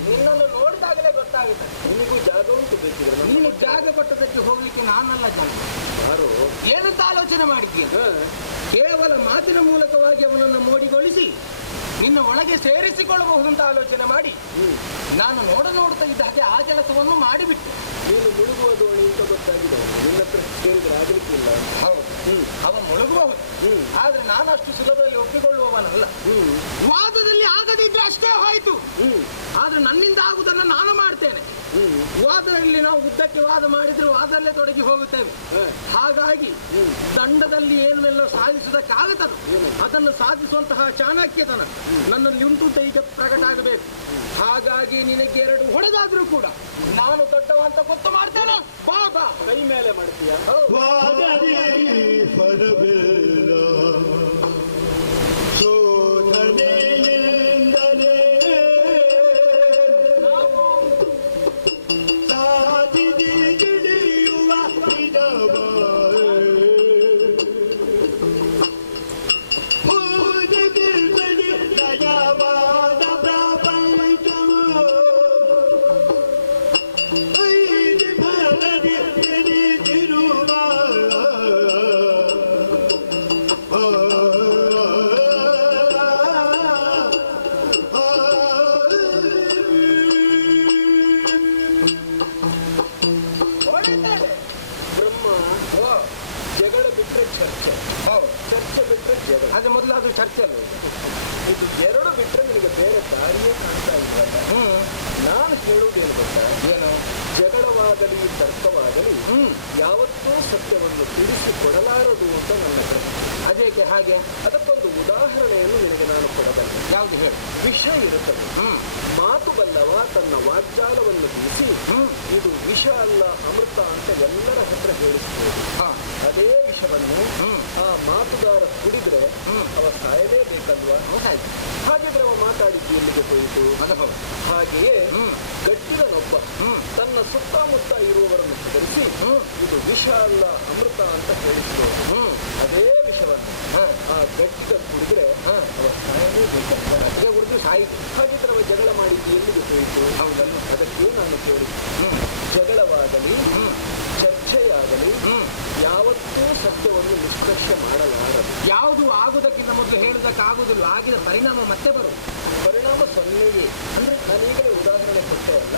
ನಿನ್ನನ್ನು ನೋಡಿದಾಗಲೇ ಗೊತ್ತಾಗುತ್ತೆ. ನಿನಗೂ ಜಾಗ ಉಂಟು ಬೇಕಿದ್ರೆ. ನೀನು ಜಾಗ ಕೊಟ್ಟದಕ್ಕೆ ಹೋಗ್ಲಿಕ್ಕೆ ನಾನಲ್ಲ ಜನ. ಯಾರು ಏನಂತ ಆಲೋಚನೆ ಮಾಡಿದ್ದೀಯ? ಕೇವಲ ಮಾತಿನ ಮೂಲಕವಾಗಿ ಅವನನ್ನು ಮೋಡಿಗೊಳಿಸಿ ನಿನ್ನ ಒಳ ನನಗೆ ಸೇರಿಸಿಕೊಳ್ಳಬಹುದು ಅಂತ ಆಲೋಚನೆ ಮಾಡಿ ನಾನು ನೋಡ್ತಾ ಇದ್ದ ಹಾಗೆ ಆ ಕೆಲಸವನ್ನು ಮಾಡಿಬಿಟ್ಟೆ. ನೀನು ಮುಳುಗುವ ದೋಣಿ ಅಂತ ಗೊತ್ತಾಗಿದೆ, ನಿನ್ನ ಹತ್ರ ಕೇಳಿದ್ರೆ ಆಗ್ಲಿಕ್ಕಿಲ್ಲ. ಹೌದು, ಅವ ಮುಳುಗಬಹುದು, ಆದ್ರೆ ನಾನು ಅಷ್ಟು ಸುಲಭದಲ್ಲಿ ಒಪ್ಪಿಕೊಳ್ಳುವವನಲ್ಲ. ವಾದದಲ್ಲಿ ಆಗದಿದ್ರೆ ಅಷ್ಟೇ ಹೋಯ್ತು, ಆದ್ರೆ ನನ್ನಿಂದ ಆಗುದನ್ನು ನಾನು ಮಾಡ್ತೇನೆ. ವಾದದಲ್ಲಿ ನಾವು ಉದ್ದಕ್ಕೆ ವಾದ ಮಾಡಿದ್ರೆ ವಾದದಲ್ಲೇ ತೊಡಗಿ ಹೋಗುತ್ತೇವೆ. ಹಾಗಾಗಿ ದಂಡದಲ್ಲಿ ಏನೆಲ್ಲ ಸಾಧಿಸುವುದಕ್ಕಾಗುತ್ತದೋ ಅದನ್ನು ಸಾಧಿಸುವಂತಹ ಚಾಣಕ್ಯತನ ನನ್ನಲ್ಲಿ ಉಂಟು ಅಂತ ಈಗ ಪ್ರಕಟ ಆಗಬೇಕು. ಹಾಗಾಗಿ ನಿನಗೆ 2 ಹೊಡೆದಾದ್ರೂ ಕೂಡ ನಾನು ದೊಡ್ಡವ ಅಂತ ಗೊತ್ತು ಮಾಡ್ತೇನೆ. ಬಾಬಾ ಕೈ ಮೇಲೆ ಮಾಡ್ತೀಯ. ಜಗಳ ಬಿಟ್ಟರೆ ಚರ್ಚೆ, ಚರ್ಚೆ ಬಿಟ್ಟರೆ ಜಗಳ. ಅದು ಮೊದಲಾದ್ರೂ ಚರ್ಚೆ ಅಲ್ಲ, ಇದು 2 ಬಿಟ್ಟರೆ ನಿನಗೆ ಬೇರೆ ದಾರಿಯೇ ಕಾಣ್ತಾ ಇಲ್ಲ. ನಾನು ಹೇಳುವುದೇನು ಗೊತ್ತಾ, ಏನು ಜಗಳವಾಗಲಿ ತರ್ಕವಾಗಲಿ ಯಾವತ್ತೂ ಸತ್ಯವನ್ನು ತಿಳಿಸಿಕೊಡಲಾರದು ಅಂತ ನನ್ನ ಪ್ರಶ್ನೆ. ಅದೇಕೆ ಹಾಗೆ? ಅದಕ್ಕೊಂದು ಉದಾಹರಣೆಯನ್ನು ನಿನಗೆ ನಾನು ಕೊಡಬಲ್ಲೆ. ಯಾವುದು ಹೇಳಿ? ವಿಷ ಇರುತ್ತದೆ, ಮಾತು ಬಲ್ಲವ ತನ್ನ ವಾಗ್ದಾನವನ್ನು ತಿಳಿಸಿ ಇದು ವಿಷ ಅಲ್ಲ ಅಮೃತ ಅಂತ ಎಲ್ಲರ ಹತ್ರ ಹೇಳಿಸ್ಬೋದು. ಅದೇ ವಿಷವನ್ನು ಆ ಮಾತುಗಾರ ಕುಡಿದ್ರೆ ಅವ ಸಾಯಲೇಬೇಕಲ್ವಾ? ಹಾಗಿದ್ರೆ ಅವ ಮಾತಾಡಿದ್ದು ಎಲ್ಲಿಗೆ ಹೋಯಿತು? ಹಾಗೆಯೇ ಗಟ್ಟಿಗನೊಬ್ಬ ತನ್ನ ಸುತ್ತಮುತ್ತ ಇರುವವರನ್ನು ಹೆದರಿಸಿ ಇದು ವಿಷ ಅಲ್ಲ ಅಮೃತ ಅಂತ ಹೇಳಿಸ್ಬೋದು. ಅದೇ ವಿಷವನ್ನು ಆ ಗಟ್ಟಿಗ ಕುಡಿದ್ರೆ ಅವ ಸಾಯಲೇಬೇಕಲ್ವಾ? ಕುಡಿದು ಸಾಯಿತು. ಹಾಗಿದ್ರೆ ಅವ ಜಗಳ ಮಾಡಿದ್ದು ಎಲ್ಲಿಗೆ ಹೋಯಿತು? ಹೌದಲ್ಲ? ಅದಕ್ಕೆ ನಾನು ಕೇಳಿ, ಜಗಳವಾಗಲಿ ಚರ್ಚೆಯಾಗಲಿ ಯಾವತ್ತೂ ಸತ್ಯವನ್ನು ನಿಷ್ಕರ್ಷೆ ಮಾಡಲಾರದು. ಯಾವುದು ಆಗುವುದಕ್ಕಿಂತ ಮೊದಲು ಹೇಳುವುದಕ್ಕಾಗುವುದಿಲ್ಲ, ಆಗಿದ ಪರಿಣಾಮ ಮತ್ತೆ ಬರುವುದು. ಪರಿಣಾಮ 0 ಅಂದ್ರೆ ನಾನೀಗಲೇ ಉದಾಹರಣೆ ಕೊಟ್ಟೆ ಅಲ್ಲ.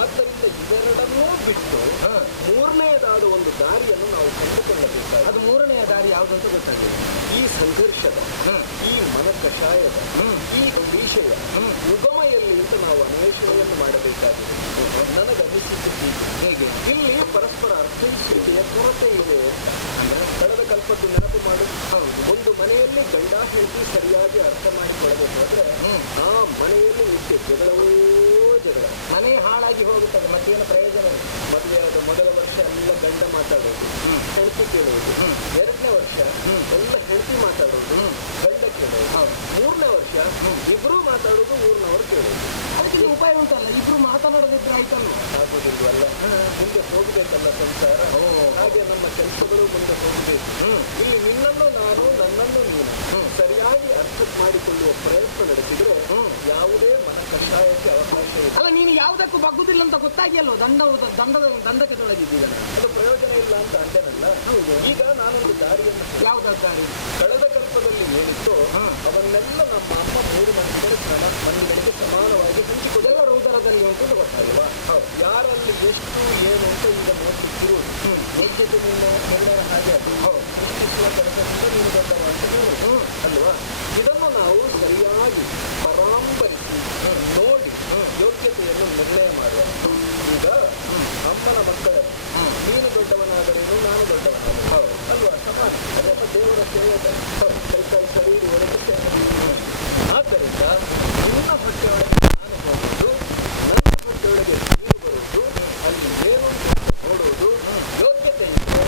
ಆದ್ದರಿಂದ ಇವೆರಡನ್ನೂ ಬಿಟ್ಟು 3ನೇದಾದ ಒಂದು ದಾರಿಯನ್ನು ನಾವು ಕಂಡುಕೊಳ್ಳಬೇಕಾಗಿದೆ. ಅದು 3ನೆಯ ದಾರಿ ಯಾವುದು ಅಂತ ಗೊತ್ತಾಗಿದೆ. ಈ ಸಂಘರ್ಷದ, ಈ ಮನಕಷಾಯದ, ಈ ವಿಷಯ ಉಗಮ ಎಲ್ಲಿ ಅಂತ ನಾವು ಅನ್ವೇಷಣೆಯನ್ನು ಮಾಡಬೇಕಾಗಿದೆ. ನನಗನಿಸಿದ್ದು ಹೇಗೆ ಇಲ್ಲಿ ಪರಸ್ಪರ ಅರ್ಥೈಸುವಿಕೆಯ ಕೊರತೆ ಇದೆ ಅಂತ. ಅಂದ್ರೆ ಕಳೆದ ಕಲ್ಪದ್ದು ನೆನಪು ಮಾಡುದು. ಒಂದು ಮನೆಯಲ್ಲಿ ಗಂಡ ಹೆಂಡತಿ ಸರಿಯಾಗಿ ಅರ್ಥ ಮಾಡಿಕೊಳ್ಳಬೇಕಾದ್ರೆ ಆ ಮನೆಯಲ್ಲಿ ನಿತ್ಯ ಜಗಳವೋ ಜಗಳ, ಮನೆ ಹಾಳಾಗಿ ಹೋಗುತ್ತದೆ, ಮತ್ತೇನು ಪ್ರಯೋಜನ? ಮದುವೆಯಾದ ಮೊದಲ ವರ್ಷ ಎಲ್ಲ ಗಂಡ ಮಾತಾಡೋದು, ಹೆಂಡತಿ ಕೇಳೋದು. 2ನೇ ವರ್ಷ ಎಲ್ಲ ಹೆಂಡತಿ ಮಾತಾಡೋದು, ಗಂಡ ಕೇಳೋದು. 3ನೇ ವರ್ಷ ಇಬ್ರು ಮಾತಾಡೋದು, 3ನವರು ಕೇಳೋದು. ಅದಕ್ಕೆ ಉಪಾಯ ಉಂಟಲ್ಲ, ಇಬ್ರು ಮಾತನಾಡೋದಿದ್ರೆ ಆಯ್ತಲ್ಲ. ಆಗೋದಿಲ್ವಲ್ಲ, ಮುಂದೆ ಹೋಗಬೇಕಲ್ಲ ಸಂಸಾರ. ಹಾಗೆ ನಮ್ಮ ಕೆಲಸಗಳು ಮುಂದೆ ಹೋಗಬೇಕು. ಇಲ್ಲಿ ನಿನ್ನನ್ನು ನಾನು, ನನ್ನನ್ನು ನೀನು ಸರಿಯಾಗಿ ಅರ್ಥ ಮಾಡಿಕೊಳ್ಳುವ ಪ್ರಯತ್ನ ನಡೆಸಿದ್ರೆ ಯಾವುದೇ ಮನ ಕಷಾಯಕ್ಕೆ ಅವಕಾಶ ಇಲ್ಲ. ಅಲ್ಲ, ನೀನು ಯಾವುದಕ್ಕೂ ಬಗ್ಗುದಿಲ್ಲ ಅಂತ ಗೊತ್ತಾಗಿ ಅಲ್ವ ದಂಡಕ್ಕೆ ತೊಡಗಿದ್ದೀಗ. ಅದು ಪ್ರಯೋಜನ ಇಲ್ಲ ಅಂತ ಅಂತೇನಲ್ಲ. ಈಗ ನಾನೊಂದು ದಾರಿಯನ್ನು, ಯಾವುದಾದ ದಾರಿ? ಕಳೆದ ಕಲ್ಪದಲ್ಲಿ ಏನಿತ್ತು ಅವನ್ನೆಲ್ಲ ನಮ್ಮ ಅಮ್ಮ 3 ಮಂದಿಗಳಿಗೆ ಸಮಾನವಾಗಿ ಹಂಚಿಕೊಂಡು ಎಲ್ಲರ ಉದರದಲ್ಲಿ ಉಂಟು ಗೊತ್ತಾಗಿಲ್ವಾ? ಯಾರಲ್ಲಿ ಎಷ್ಟು ಏನು ಅಂತ ಈಗ ನೋಡ್ತಿರುವುದು. ನಿಶ್ಚಿತ ನೀನು ಎಲ್ಲರ ಹಾಗೆ ಸೃಷ್ಟಿಸುವ ಕೆಲಸದಿಂದ ನೀನು ದೊಡ್ಡವ ಅಂತ ಹೇಳುವುದು ಅಲ್ವಾ? ಇದನ್ನು ನಾವು ಸರಿಯಾಗಿ ಪರಾಂಬರಿಸಿ ನೋಡಿ ಯೋಗ್ಯತೆಯನ್ನು ನಿರ್ಣಯ ಮಾಡುವ. ಈಗ ಅಮ್ಮನ ಮಕ್ಕಳ ನೀನು ದೊಡ್ಡವನಾದರೇನು, ನಾನು ದೊಡ್ಡವನಾದರೂ ಅಲ್ವಾ? ಸಮಾನ. ಅದೆಲ್ಲ ದೇವರ ಸೇವೆ, ಕೈ ಶರೀರ ಒಳಗೆ ಸೇವೆ. ಆದ್ದರಿಂದ ನಿನ್ನ ಹೊಟ್ಟೆಯೊಳಗೆ ನಾನು ಬರುವುದು, ನನ್ನ ಹೊಟ್ಟೆಯೊಳಗೆ ನೀನು ಬರುವುದು, ಅಲ್ಲಿ ಏನು ನೋಡುವುದು ಯೋಗ್ಯತೆ ಇದೆ.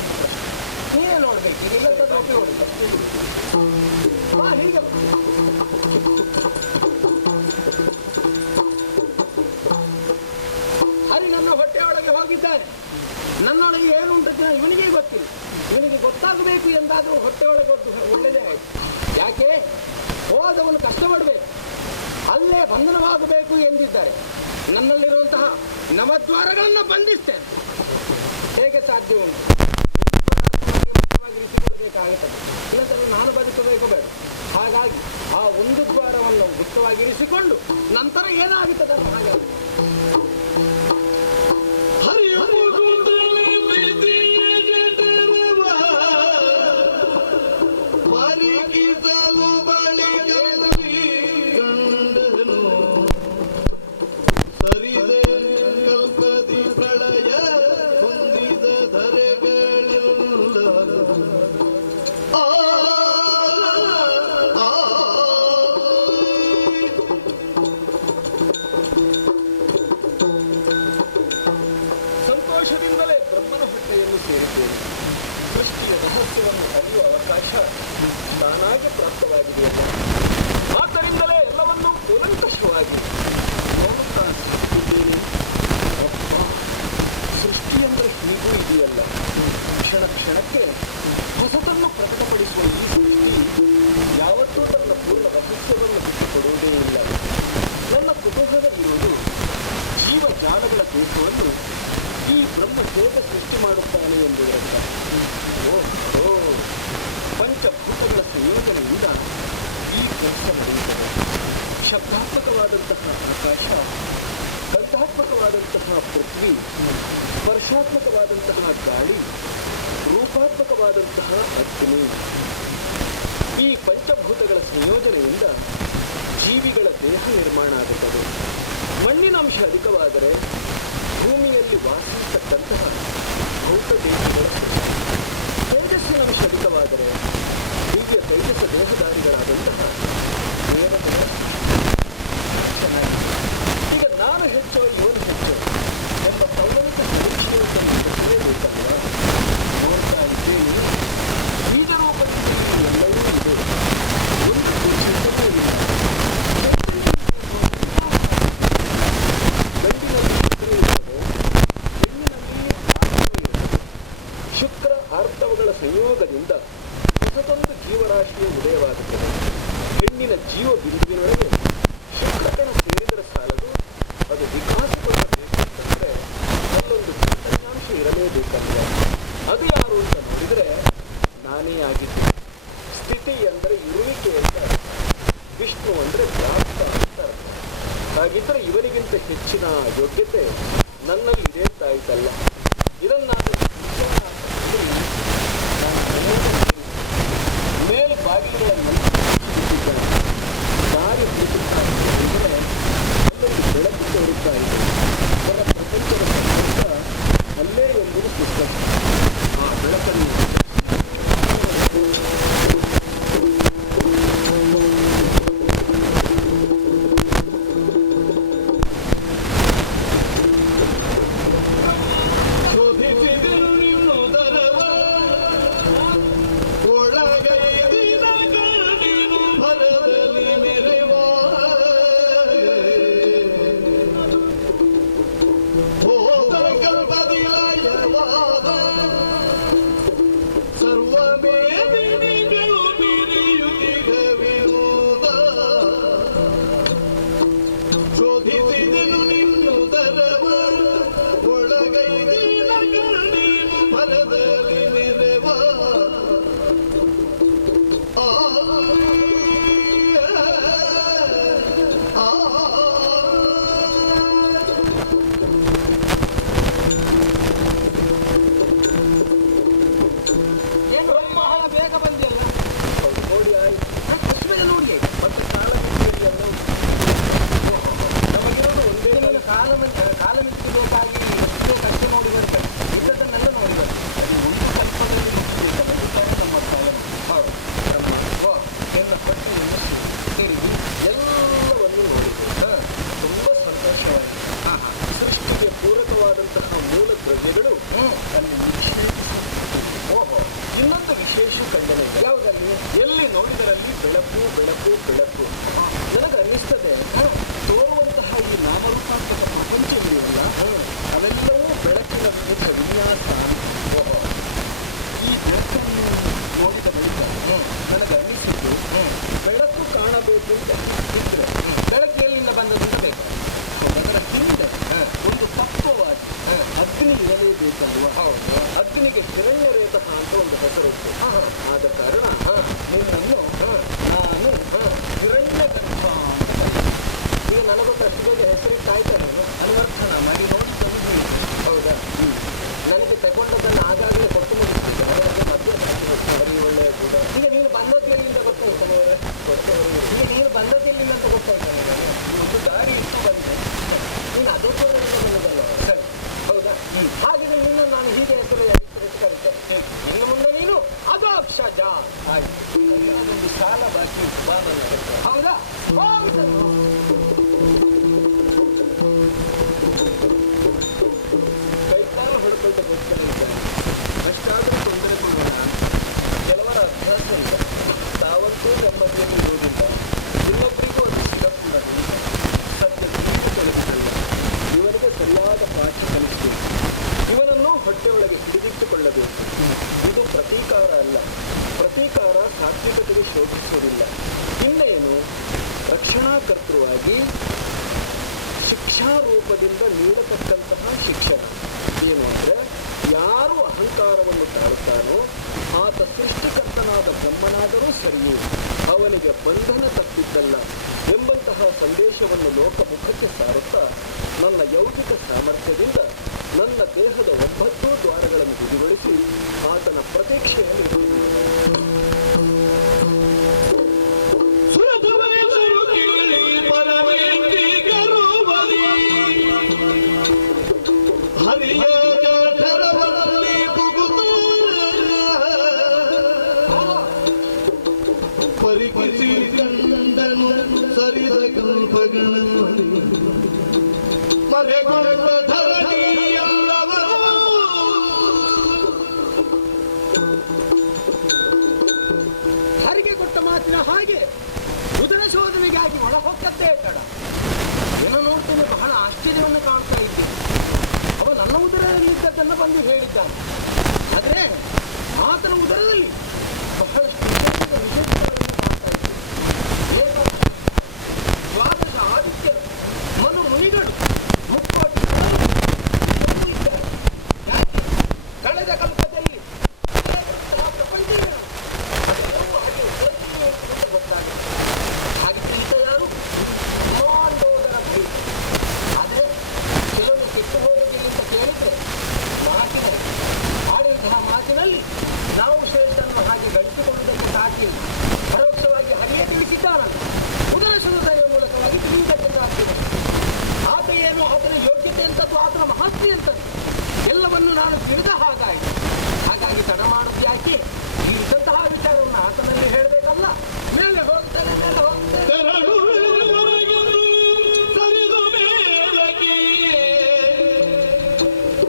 ಎಂದು ಪ್ರಶ್ನೆ. ನೀನೇ ನೋಡ್ಬೇಕು ಇದೆಲ್ಲ ಹೀಗೆ ಹರಿ ನನ್ನ ಹೊಟ್ಟೆಯೊಳಗೆ ಹೋಗಿದ್ದಾನೆ. ನನ್ನೊಳಗೆ ಏನು ಉಂಟು ಇವನಿಗೆ ಗೊತ್ತಿಲ್ಲ. ಇವನಿಗೆ ಗೊತ್ತಾಗಬೇಕು ಎಂದಾದರೂ ಹೊಟ್ಟೆಯೊಳಗೆ ಒಳ್ಳೆಯದೇ ಆಯ್ತು. ಯಾಕೆ ಹೋದವನು ಕಷ್ಟಪಡಬೇಕು, ಅಲ್ಲೇ ಬಂಧನವಾಗಬೇಕು ಎಂದಿದ್ದಾರೆ. ನನ್ನಲ್ಲಿರುವಂತಹ ನವದ್ವಾರಗಳನ್ನು ಬಂಧಿಸ್ತೇನೆ. ಹೇಗೆ ಸಾಧ್ಯ ಉಂಟು? ಇರಿಸಿಕೊಳ್ಳಬೇಕಾಗುತ್ತದೆ. ಇಲ್ಲಂತಂದ್ರೆ ನಾನು ಬದುಕಬೇಕು ಬೇಡ. ಹಾಗಾಗಿ ಆ ಒಂದು ದ್ವಾರವನ್ನು ಗುಪ್ತವಾಗಿರಿಸಿಕೊಂಡು ನಂತರ ಏನಾಗುತ್ತದೆ ಹಾಗೆ ತಾನಾಗಿ ಪ್ರಾಪ್ತವಾಗಿದೆ. ಆದ್ದರಿಂದಲೇ ಎಲ್ಲವನ್ನೂ ಕೂಲಂಕಷವಾಗಿ ನೋಡುತ್ತಾ ಇದ್ದೀನಿ. ಸೃಷ್ಟಿ ಅಂದರೆ ಹೀಗೂ ಇದೆಯಲ್ಲ, ಕ್ಷಣ ಕ್ಷಣಕ್ಕೆ ಹೊಸತನ್ನು ಪ್ರಕಟಪಡಿಸುವ ಈ ಸೃಷ್ಟಿ ಯಾವತ್ತೂ ತನ್ನ ಪೂರ್ಣ ಅಸ್ತಿತ್ವವನ್ನು ಬಿಟ್ಟುಕೊಡುವುದೇ ಇಲ್ಲ. ನನ್ನ ಕುತೂಹಲ ಇರುವುದು ಜೀವಜಾಲಗಳ ದೇಹವನ್ನು ಈ ಬ್ರಹ್ಮ ಹೇಗೆ ಸೃಷ್ಟಿ ಮಾಡುತ್ತಾನೆ ಎಂಬುದರಿಂದ. ಪಂಚಭೂತಗಳ ಸಂಯೋಜನೆಯಿಂದ ಈ ಕೆಲಸ ನಡೆಯುತ್ತದೆ. ಶಬ್ದಾತ್ಮಕವಾದಂತಹ ಆಕಾಶ, ಗಂಧಾತ್ಮಕವಾದಂತಹ ಪೃಥ್ವಿ, ಸ್ಪರ್ಶಾತ್ಮಕವಾದಂತಹ ಗಾಳಿ, ರೂಪಾತ್ಮಕವಾದಂತಹ ಅಗ್ನಿ. ಈ ಪಂಚಭೂತಗಳ ಸಂಯೋಜನೆಯಿಂದ ಜೀವಿಗಳ ದೇಹ ನಿರ್ಮಾಣ ಆಗುತ್ತದೆ. ಮಣ್ಣಿನ ಅಂಶ ಅಧಿಕವಾದರೆ ಭೂಮಿಯಲ್ಲಿ ವಾಸಿಸತಕ್ಕಂತಹ ಭೌತ ದೇಹಗಳ ತೇಜಸ್ಸಿನ ಅಂಶ ಅಧಿಕವಾದರೆ ದಿವ್ಯ ತೈಜಸ ದೇಹಧಾರಿಗಳಾದಂತಹ ದೇವತೆಗಳ ಚೆನ್ನಾಗಿ. ಈಗ ನಾನು ಹೆಚ್ಚೋ ಇವನು ಹೆಚ್ಚೋ ಎಂಬ ಪೌರಾಣಿಕ ಪರೀಕ್ಷೆಯನ್ನು ತಿಳಿಯಬೇಕಲ್ಲ. ನೋಡ್ತಾ ಇದ್ದೇನೆ, ಬೀಜ ರೂಪದಲ್ಲಿ ಎಲ್ಲವೂ ಇದೆ. ಒಂದು ಚಿಂತನೆ ಇಲ್ಲ. ಗಂಡಿನಲ್ಲಿ ಚಿಂತನೆ ಇರುತ್ತದೆ, ಹೆಣ್ಣಿನಲ್ಲಿ ಆತ್ಮ ಇರುತ್ತದೆ. ಶುಕ್ರ ಆರ್ತವಗಳ ಸಂಯೋಗದಿಂದ ಹೊಸದೊಂದು ಜೀವರಾಶಿಯ ಉದಯವಾಗುತ್ತದೆ. ಹೆಣ್ಣಿನ ಜೀವ ಬಿಂದುವಿನೊಳಗೆ ಶುಕ್ರಕಣ ಸೇರಿದರೆ ಸಾಲದು, ಅದು ವಿಕಾಸಗೊಳ್ಳಬೇಕಂತಂದ್ರೆ ಅಲ್ಲೊಂದು ಚೈತನ್ಯಾಂಶ ಇರಲೇಬೇಕಂದ್ರೆ ಅದು ಯಾರು ಅಂತ ನೋಡಿದರೆ ನಾನೇ ಆಗಿದ್ದೆ. ಸ್ಥಿತಿ ಅಂದರೆ ಇರುವಿಕೆ ಅಂತ, ವಿಷ್ಣು ಅಂದರೆ ವ್ಯಾಪ್ತ ಅಂತ ಅರ್ಥ. ಹಾಗಿದ್ರೆ ಇವನಿಗಿಂತ ಹೆಚ್ಚಿನ ಯೋಗ್ಯತೆ ನನ್ನಲ್ಲಿದೆ ಅಂತ ಆಯ್ತಲ್ಲ. ಇದನ್ನಾದರೂ ಮೇಲ್ ಬಾಗಿಲುಗಳನ್ನು ದಾರಿ ಹುಡುಕುತ್ತಾ ಅಂದರೆ ಅಲ್ಲೊಂದು ಬೆಳಕು ತೋರುತ್ತಾ ಇದೆ. ಹೊರ ಪ್ರಪಂಚದ ಸಂಬಂಧ ಅಲ್ಲೇ ಎಂಬುದು ಪುಸ್ತಕ. ಆ ಬೆಳಕನ್ನು ಇನ್ನೊಂದು ವಿಶೇಷ ಖಂಡನೆ ಇದೆ. ಯಾವುದಲ್ಲಿ? ಎಲ್ಲಿ ನೋಡಿದರಲ್ಲಿ ಬೆಳಕು ಬೆಳಕು ಬೆಳಕು. ನನಗೆ ಅನ್ನಿಸ್ತದೆ ತೋರುವಂತಹ ಈ ನಾಮರೂಪಾತ್ಮಕ ಪ್ರಪಂಚವಿದೆಯಲ್ಲ, ಅವೆಲ್ಲವೂ ಬೆಳಕಿನ ವಿವಿಧ ವಿನ್ಯಾಸ. ಈ ಬೆಳಕನ್ನು ನೋಡಿದ ಬಳಿಕ ನನಗೆ ಅನ್ನಿಸಿದ್ದು, ಬೆಳಕು ಕಾಣಬೇಕು ಅಂತ ಇದ್ರೆ ಬೆಳಕು ಎಲ್ಲಿಂದ ಬಂದದ್ದು ಅಂತ ಬೇಕು. ಅದರ ಹಿಂದೆ ಒಂದು ತತ್ವವಾಗಿ ಅಗ್ನಿ ಇರಲೇಬೇಕಲ್ವ? ಅಗ್ನಿಗೆ ಹಿರಣ್ಯರೇತಃ ಅಂತ ಒಂದು ಹೆಸರಿತ್ತು. ಆದ ಕಾರಣ ನಿನ್ನನ್ನು ನಾನು ಹಿರಣ್ಯಗರ್ಭ ಅಂತ ಕರೆದೆ. ಈಗ ನನಗೊಬ್ಬ ಅಷ್ಟಿಗೆ ಹೆಸರಿಟ್ಟಾಯ್ತಾ ನಾನು ಅನ್ವರ್ಥನ ಮಾಡಿ ನೋಡಿ ತಂದು. ಹೌದಾ? ನನಗೆ ತಗೊಂಡದನ್ನು ಆಗಾಗಲೇ ಕೊಟ್ಟು ಮುಗಿಸ್ತಿದ್ದೆ. ಅದಕ್ಕೆ ಮಧ್ಯೆ ಬರೀ ಒಳ್ಳೆಯ ಕೂಡ. ಈಗ ನೀನು ಬಂದದ್ದು ಎಲ್ಲಿಂದ ಗೊತ್ತಾಯ್ತು? ಈಗ ನೀನು ಬಂದದ್ದು ಎಲ್ಲಿಂದ ಅಂತ ಗೊತ್ತಾಯ್ತು ನನಗೆ. ಒಂದು ದಾರಿ ಇಟ್ಟು ಬಂದೆ. ನೀನು ಅದೊಂದು ಬಂದದಲ್ಲ. ಸರಿ, ಹೌದಾ? ಹಾಗೆ ನಿನ್ನ ನಾನು ಹೀಗೆ ಹೆಸರು ಕರೀತೇನೆ. ಇನ್ನು ಮುಂದೆ ನೀನು ಅದಾಕ್ಷಜ. ಆಯ್ತು, ಒಂದು ಸಾಲ ಬಾಕಿ ಇತ್ತು, ಬಾ ನನ್ನ ಹತ್ರ. ಹೌದಾ? ಕೈಕಾಲ ಹೊಡ್ಕೊಳ್ತಾ ಹೋಗ್ತಾನೆ ಇದ್ದಾನೆ. ಅಷ್ಟಾದರೂ ತೊಂದರೆ ಕೊಡೋಣ. ಕೆಲವರ ಅಭ್ಯಾಸ ಇಲ್ಲ, ತಾವಂತೂ ನೆಮ್ಮದಿಯಲ್ಲಿ ಇರುವುದಿಲ್ಲ, ಇನ್ನೊಬ್ಬರಿಗೂ ಅದು ಸಿಗಕೂಡದಿಲ್ಲ. ಸತ್ಯ ತಿಳಿದು ತೊಳೆದಿಲ್ಲ. ಇವನಿಗೆ ಸರಿಯಾದ ಪಾಠ ಕಲಿಸಬೇಕು. ಇವನನ್ನು ಹೊಟ್ಟೆಯೊಳಗೆ ಹಿಡಿದಿಟ್ಟುಕೊಳ್ಳಬೇಕು. ಇದು ಪ್ರತೀಕಾರ ಅಲ್ಲ. ಪ್ರತೀಕಾರ ಸಾತ್ವಿಕತೆಗೆ ಶೋಧಿಸುವುದಿಲ್ಲ. ಇನ್ನೇನು ರಕ್ಷಣಾಕರ್ತೃವಾಗಿ ಶಿಕ್ಷಾರೂಪದಿಂದ ನೀಡತಕ್ಕಂತಹ ಶಿಕ್ಷಣ ಏನು ಅಂದರೆ, ಯಾರು ಅಹಂಕಾರವನ್ನು ತಾಳುತ್ತಾನೋ ಆತ ಸೃಷ್ಟಿಕರ್ತನಾದ ಬ್ರಹ್ಮನಾದರೂ ಸರಿಯೇ, ಅವನಿಗೆ ಬಂಧನ ತಪ್ಪಿದ್ದಲ್ಲ ಎಂಬಂತಹ ಸಂದೇಶವನ್ನು ಲೋಕಮುಖಕ್ಕೆ ಸಾರುತ್ತಾ, ನನ್ನ ಯೌಗಿಕ ಸಾಮರ್ಥ್ಯದಿಂದ ನನ್ನ ದೇಹದ 9 ದ್ವಾರಗಳನ್ನು ಬಿಡಿಗೊಳಿಸಿ ಆತನ ಪ್ರತೀಕ್ಷೆಯಲ್ಲಿ ಪರಿಕಿಸಿ ಕಂಡನು ಸರಿದ ಕಲ್ಪಗಳ ಮರೆಗೊಂಡ ಧರಣಿಯಲ್ಲವ ಹರಿಗೆ ಕೊಟ್ಟ ಮಾತಿನ ಹಾಗೆ ಉದರ ಶೋಧನೆಗಾಗಿ ಒಳ ಹೊಕ್ಕದ್ದೇ ತಡ. ಏನೋ ನೋಡ್ತೀನಿ, ಬಹಳ ಆಶ್ಚರ್ಯವನ್ನು ಕಾಣ್ತಾ ಇದ್ದೀನಿ. ಅವ ನನ್ನ ಉದರದಲ್ಲಿದ್ದದ್ದನ್ನು ಬಂದು ಹೇಳಿದ್ದಾನೆ. ಆದರೆ ಆತನ ಉದರದಲ್ಲಿ ಬಹಳಷ್ಟು ವಿಶೇಷಗಳನ್ನು ಕಾಣ್ತಾ ಇದ್ದೀನಿ. ದ್ವಾದಶ ಆದಿತ್ಯರು, ಮನು ಮುನಿಗಳು, ಮುಕ್ಕೋಟಿ ಎಲ್ಲರೂ ಇದ್ದಾರೆ. ಯಾಕೆ? ಕಳೆದ ಕಲ್ಪದಲ್ಲಿ ಪ್ರಪಂಚಗಳು ಗೊತ್ತಾಗುತ್ತೆ. ಹಾಗೆ ತಿಳಿತ ಯಾರು? ಮಾಂಡೋದರ ಪ್ರೀತಿ. ಆದರೆ ಕೆಲವರು ಕೆಟ್ಟು ಹೋಗುತ್ತಿಲ್ಲ ಅಂತ ಕೇಳಿದ್ರೆ ಮಾತಿನಲ್ಲಿ ಆಡಿದಂತಹ ಮಾತಿನಲ್ಲಿ ನಾವು ಶ್ರೇಷ್ಠನ್ನು ಹಾಗೆ ಗಂಟುಕೊಳ್ಳುವುದಕ್ಕೆ ಸಾಧ್ಯವಿಲ್ಲ. ಪರೋಕ್ಷವಾಗಿ ಹರಿಯೇ ತಿಳಿಸಿದ್ದಾನಲ್ಲ, ಉದರ ಶೋಧನೆಯ ಮೂಲಕವಾಗಿ ತಿಳಿಯುವುದಕ್ಕೆ ಸಾಧ್ಯವಿಲ್ಲ. ಆತ ಏನು, ಆತನ ಯೋಗ್ಯತೆ ಅಂತದ್ದು, ಆತನ ಮಹತ್ವ ಅಂತದ್ದು ಎಲ್ಲವನ್ನು ನಾನು ತಿಳಿದ ಹಾಗಾಯಿತು. ಹಾಗಾಗಿ ತಡ ಮಾಡುತ್ತಾಕೆ ಇದ್ದಂತಹ ವಿಚಾರವನ್ನು ಆತನಲ್ಲಿ ಹೇಳಬೇಕಲ್ಲ. ಮೇಲೆ ಹೋಗ್ತೇನೆ, ಮೇಲೆ ಹೋಗ್ತೇನೆ. ಸರಿದು ಮೇಲಕ್ಕೆ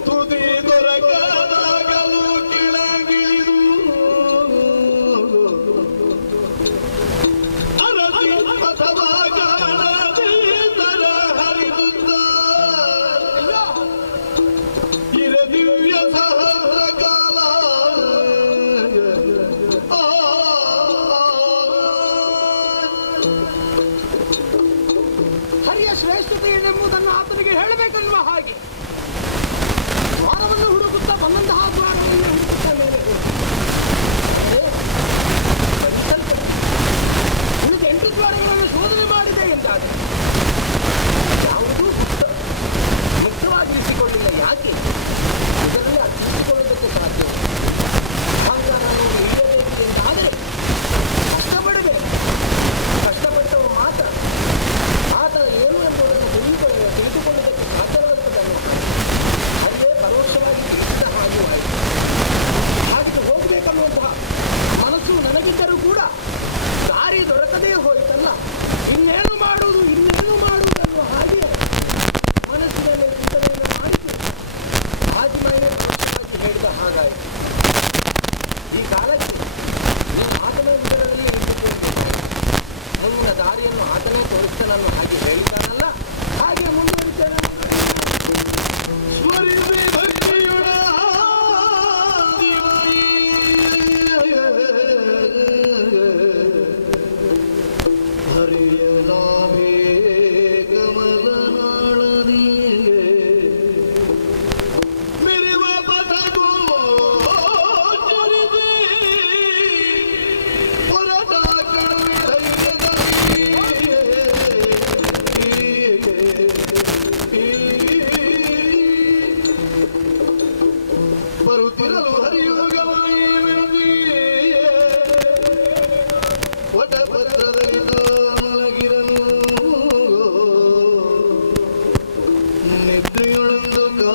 ತುದಿ ದೊರಕದಾಗಲು ಕೆಳಗಿಳಿಯುತ್ತಿರಲು ತಿರಲು ಹರಿಯುವ ಗವಾಯಿವೆಂದಿ ವಟಪತ್ರದಲ್ಲಿದ್ದ ಮಲಗಿರನು ನಿದ್ರೆಯೊಳೊಂದು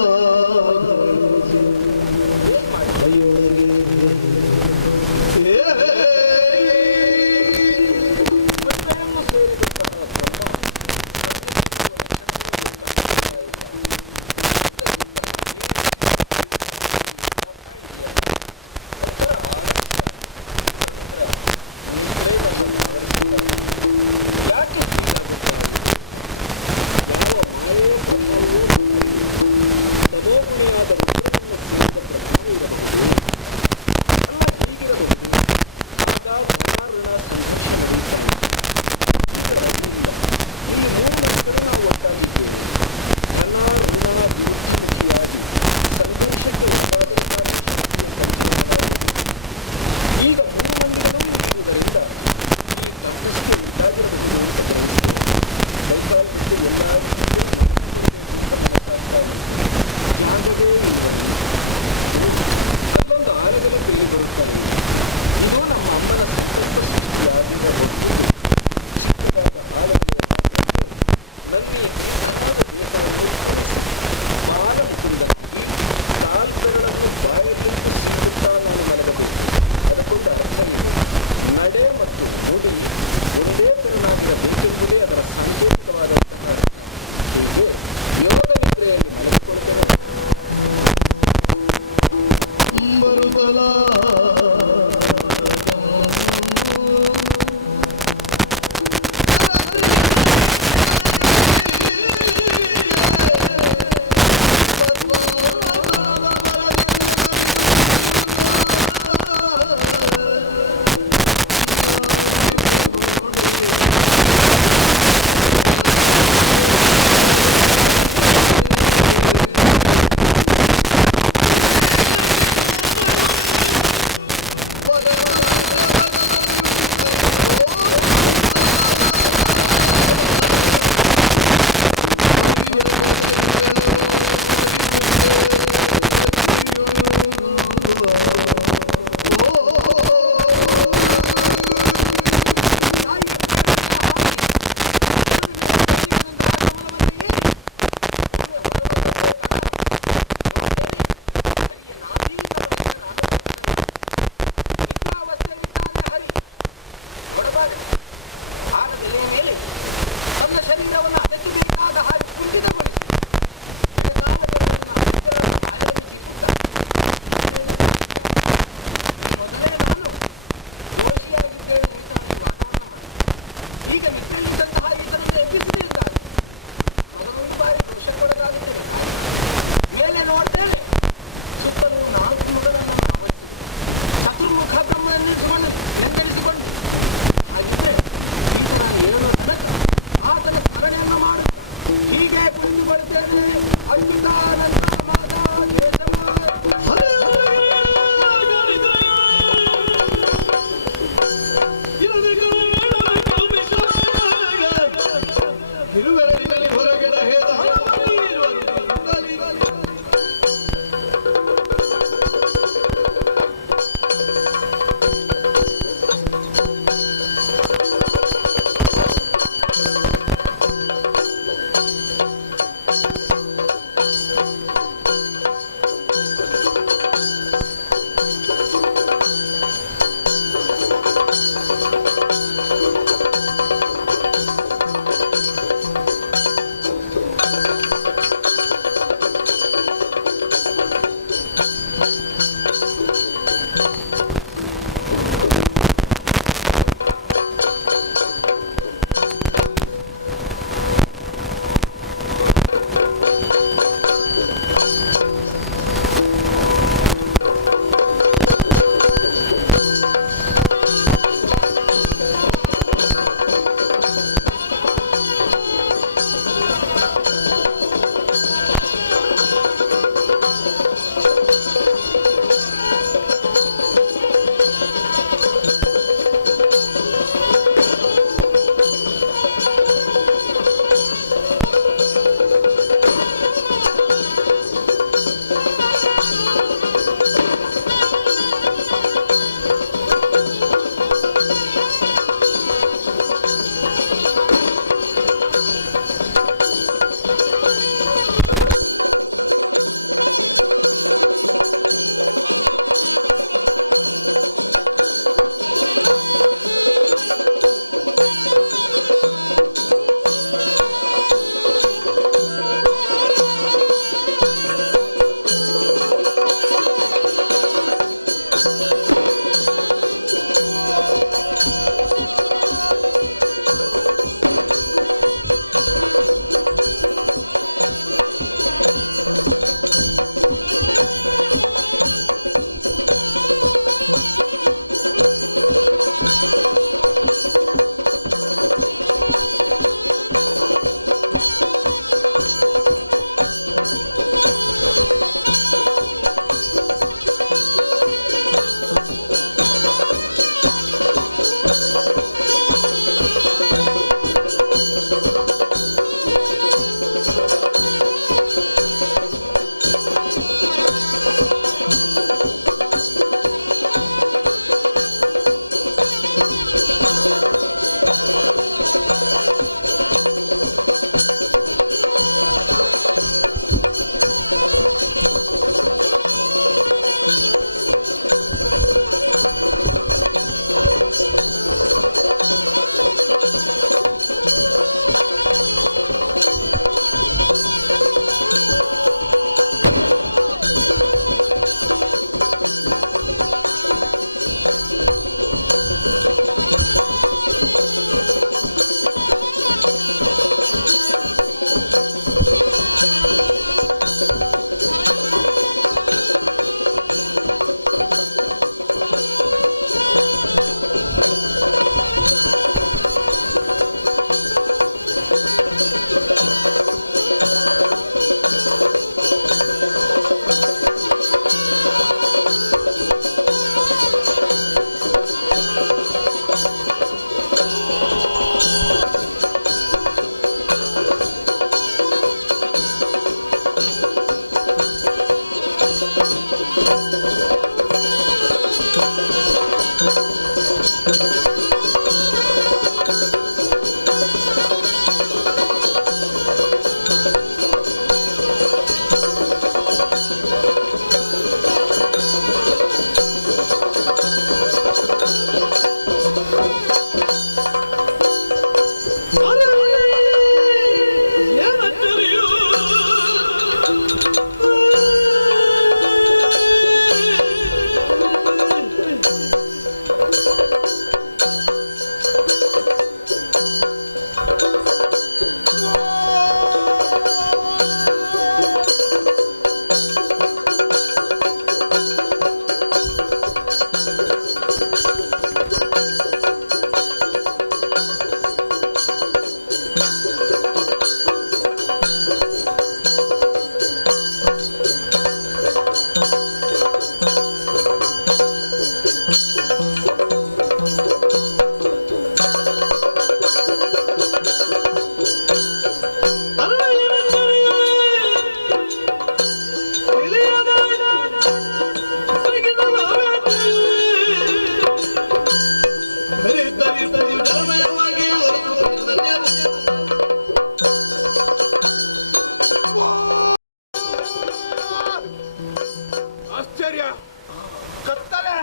ಕತ್ತಲೆ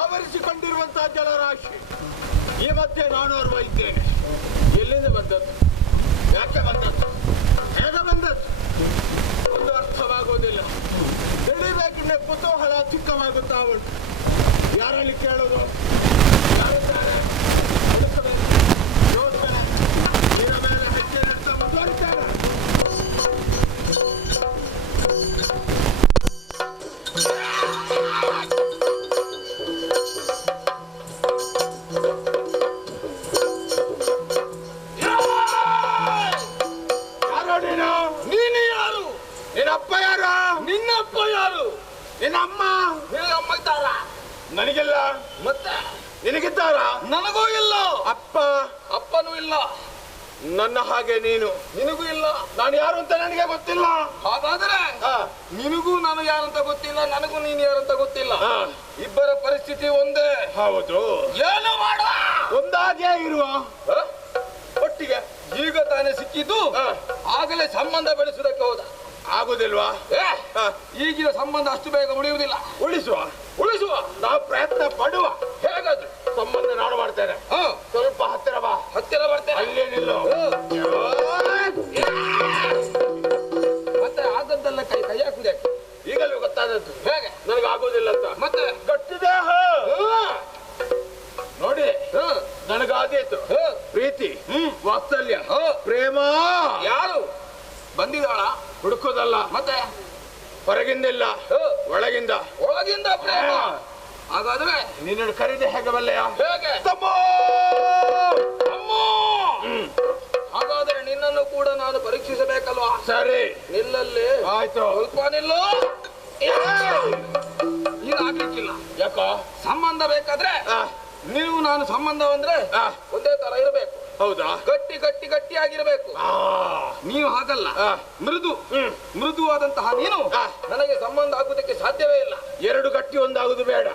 ಆವರಿಸಿಕೊಂಡಿರುವಂತಹ ಜಲರಾಶಿ. ಈ ಮಧ್ಯೆ ನಾನು ಓರ್ವ ಇದ್ದೇನೆ. ಎಲ್ಲಿಂದ ಬಂದದ್ದು? ಯಾಕೆ ಬಂದದ್ದು? ಹೇಗೆ ಬಂದದ್ದು? ಒಂದು ಅರ್ಥವಾಗುವುದಿಲ್ಲ. ತಿಳಿಬೇಕಿನ್ನ ಕುತೂಹಲ ಚಿಕ್ಕವಾಗುತ್ತಾ ಉಂಟು. ಯಾರಲ್ಲಿ ಕೇಳೋದು? ಯಾರಿದ್ದಾರೆ? ಹುಡುಕಬೇಕು, ನೋಡ್ತಾರೆ. ನಿನ್ನ ಮೇಲೆ ಹೆಜ್ಜೆ ಇಡ್ತಾ ಮುಂದುವರಿತಾರೆ. ನಿನ್ನಪ್ಪ ಯಾರು? ನಿನ್ನಪ್ಪ ಯಾರು? ನಿನ್ನ ಅಮ್ಮ? ನಿನಗಮ್ಮ ಇದ್ದಾರ? ನನಗಿಲ್ಲ. ಮತ್ತೆ ನಿನಗಿದ್ದಾರ? ನನಗೂ ಇಲ್ಲ. ಅಪ್ಪ? ಅಪ್ಪನೂ ಇಲ್ಲ. ನನ್ನ ಹಾಗೆ ನೀನು? ನಿನಗೂ ಇಲ್ಲ. ನಾನು ಯಾರು ಅಂತ ನನಗೆ ಗೊತ್ತಿಲ್ಲ. ಹಾಗಾದ್ರೆ ನಿನಗೂ ನಾನು ಯಾರಂತ ಗೊತ್ತಿಲ್ಲ, ನನಗೂ ನೀನು ಯಾರಂತ ಗೊತ್ತಿಲ್ಲ. ಇಬ್ಬರ ಪರಿಸ್ಥಿತಿ ಒಂದೇ. ಹೌದು. ಏನು ಮಾಡುವ? ಒಂದಾಗೆ ಇರುವ ಒಟ್ಟಿಗೆ. ಈಗ ತಾನೇ ಸಿಕ್ಕಿದ್ದು, ಆಗಲೇ ಸಂಬಂಧ ಬೆಳೆಸುವುದಕ್ಕೆ ಹೋದ. ಆಗುದಿಲ್ವಾ? ಈಗಿನ ಸಂಬಂಧ ಅಷ್ಟು ಬೇಗ ಉಳಿಯುವುದಿಲ್ಲ. ಉಳಿಸುವ ಉಳಿಸುವ ನಾವು ಪ್ರಯತ್ನ ಪಡುವ. ಹೇಗಾದ್ರು ಸಂಬಂಧ ನಾನು ಮಾಡ್ತೇನೆ. ಸ್ವಲ್ಪ ಹತ್ತಿರ ಬಾ. ಹತ್ತಿರ ಬರ್ತೇನೆ. ಅಲ್ಲೇ ನಿಲ್ಲು. ಮತ್ತೆ ಆದದ್ದೆಲ್ಲ ಕೈ ಹಾಕುದೇ. ಈಗಲೂ ಗೊತ್ತಾದದ್ದು. ಹೇಗೆ? ನನಗೆ ಆಗುವುದಿಲ್ಲ ಅಂತ. ಮತ್ತೆ ಗಟ್ಟಿದೇಹ ನೋಡಿ. ನನಗಾದೀತು ಪ್ರೀತಿ, ವಾತ್ಸಲ್ಯ, ಪ್ರೇಮ. ಯಾರು ಬಂದಿದ್ದಾಳ? ಹುಡುಕೋದಲ್ಲ. ಮತ್ತೆ ಹೊರಗಿಂದಿಲ್ಲ, ಒಳಗಿಂದ. ಒಳಗಿಂದ ಪ್ರೇಮ. ಹಾಗಾದ್ರೆ ನಿನ್ನ ಕರೀದೆ ಹೇಗೆ ಬಲ್ಲೆಯ? ಹೇಗೆ? ಹಾಗಾದ್ರೆ ನಿನ್ನನ್ನು ಕೂಡ ನಾನು ಪರೀಕ್ಷಿಸಬೇಕಲ್ವಾ? ಸರಿ, ನಿಲ್ಲಲ್ಲಿ. ಆಯ್ತು. ಸ್ವಲ್ಪ ನಿಲ್ಲು. ಈಗ ಆಗ್ಲಿಕ್ಕಿಲ್ಲ. ಯಾಕ? ಸಂಬಂಧ ಬೇಕಾದ್ರೆ ನೀವು ನಾನು ಸಂಬಂಧ ಅಂದ್ರೆ ಒಂದೇ ತರ ಇರಬೇಕು. ಹೌದಾ? ಗಟ್ಟಿ ಗಟ್ಟಿ ಗಟ್ಟಿ ಆಗಿರಬೇಕು. ನೀವು ಹಾಗಲ್ಲ. ಮೃದುವಾದಂತಹ ನೀನು ನನಗೆ ಸಂಬಂಧ ಆಗುವುದಕ್ಕೆ ಸಾಧ್ಯವೇ ಇಲ್ಲ. ಎರಡು ಗಟ್ಟಿ ಒಂದಾಗುದು ಬೇಡ.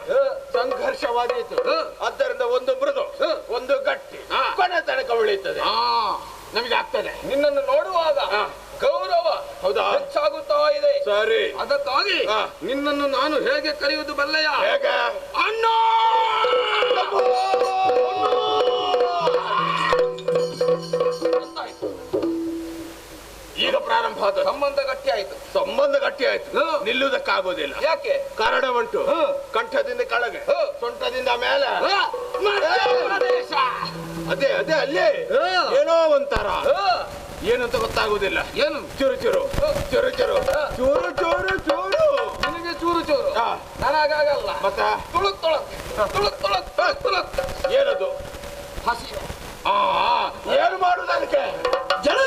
ಸಂಘರ್ಷವಾದೀತು. ಆದ್ದರಿಂದ ಒಂದು ಮೃದು, ಒಂದು ಗಟ್ಟಿ, ಕೊನೆ ತನಕ ಉಳಿಯುತ್ತದೆ. ನಮಗೆ ಆಗ್ತದೆ. ನಿನ್ನನ್ನು ನೋಡುವಾಗ ಗೌರವ ಹೆಚ್ಚಾಗುತ್ತಾ ಇದೆ. ಸರಿ, ಅದಕ್ಕಾಗಿ ನಿನ್ನನ್ನು ನಾನು ಹೇಗೆ ಕರೆಯುವುದು ಬಲ್ಲೆಯ? ಹೇಗೆ? ಅಣ್ಣ. ಈಗ ಪ್ರಾರಂಭ ಆದ. ಸಂಬಂಧ ಗಟ್ಟಿ ಆಯ್ತು. ಸಂಬಂಧ ಗಟ್ಟಿ ಆಯ್ತು. ನಿಲ್ಲುವುದಕ್ಕಾಗೋದಿಲ್ಲ. ಯಾಕೆ? ಕಾರಣ ಉಂಟು. ಕಂಠದಿಂದ ಕೆಳಗೆ, ಸೊಂಟದಿಂದ ಮೇಲೆ. ಅದೇ ಅದೇ ಅಲ್ಲೇ ಏನೋ ಒಂಥರ. ಏನಂತ ಗೊತ್ತಾಗುದಿಲ್ಲ. ಏನು? ಚೂರು ಚೂರು ಚೂರು ಚೂರು ಚೂರು ಚೂರು ಚೂರು. ನಿನಗೆ ಚೂರು ಚೂರು, ನನಗಾಗಲ್ಲ. ಮತ್ತೆ ತುಳುಕ್ ತುಳುಕ್ ತುಳುಕ್ ತುಳುಕ್ ತುಳುಕ್. ಏನದು? ಹಸಿವೆ. ಏನು ಮಾಡುದು ಅದಕ್ಕೆ? ಜನ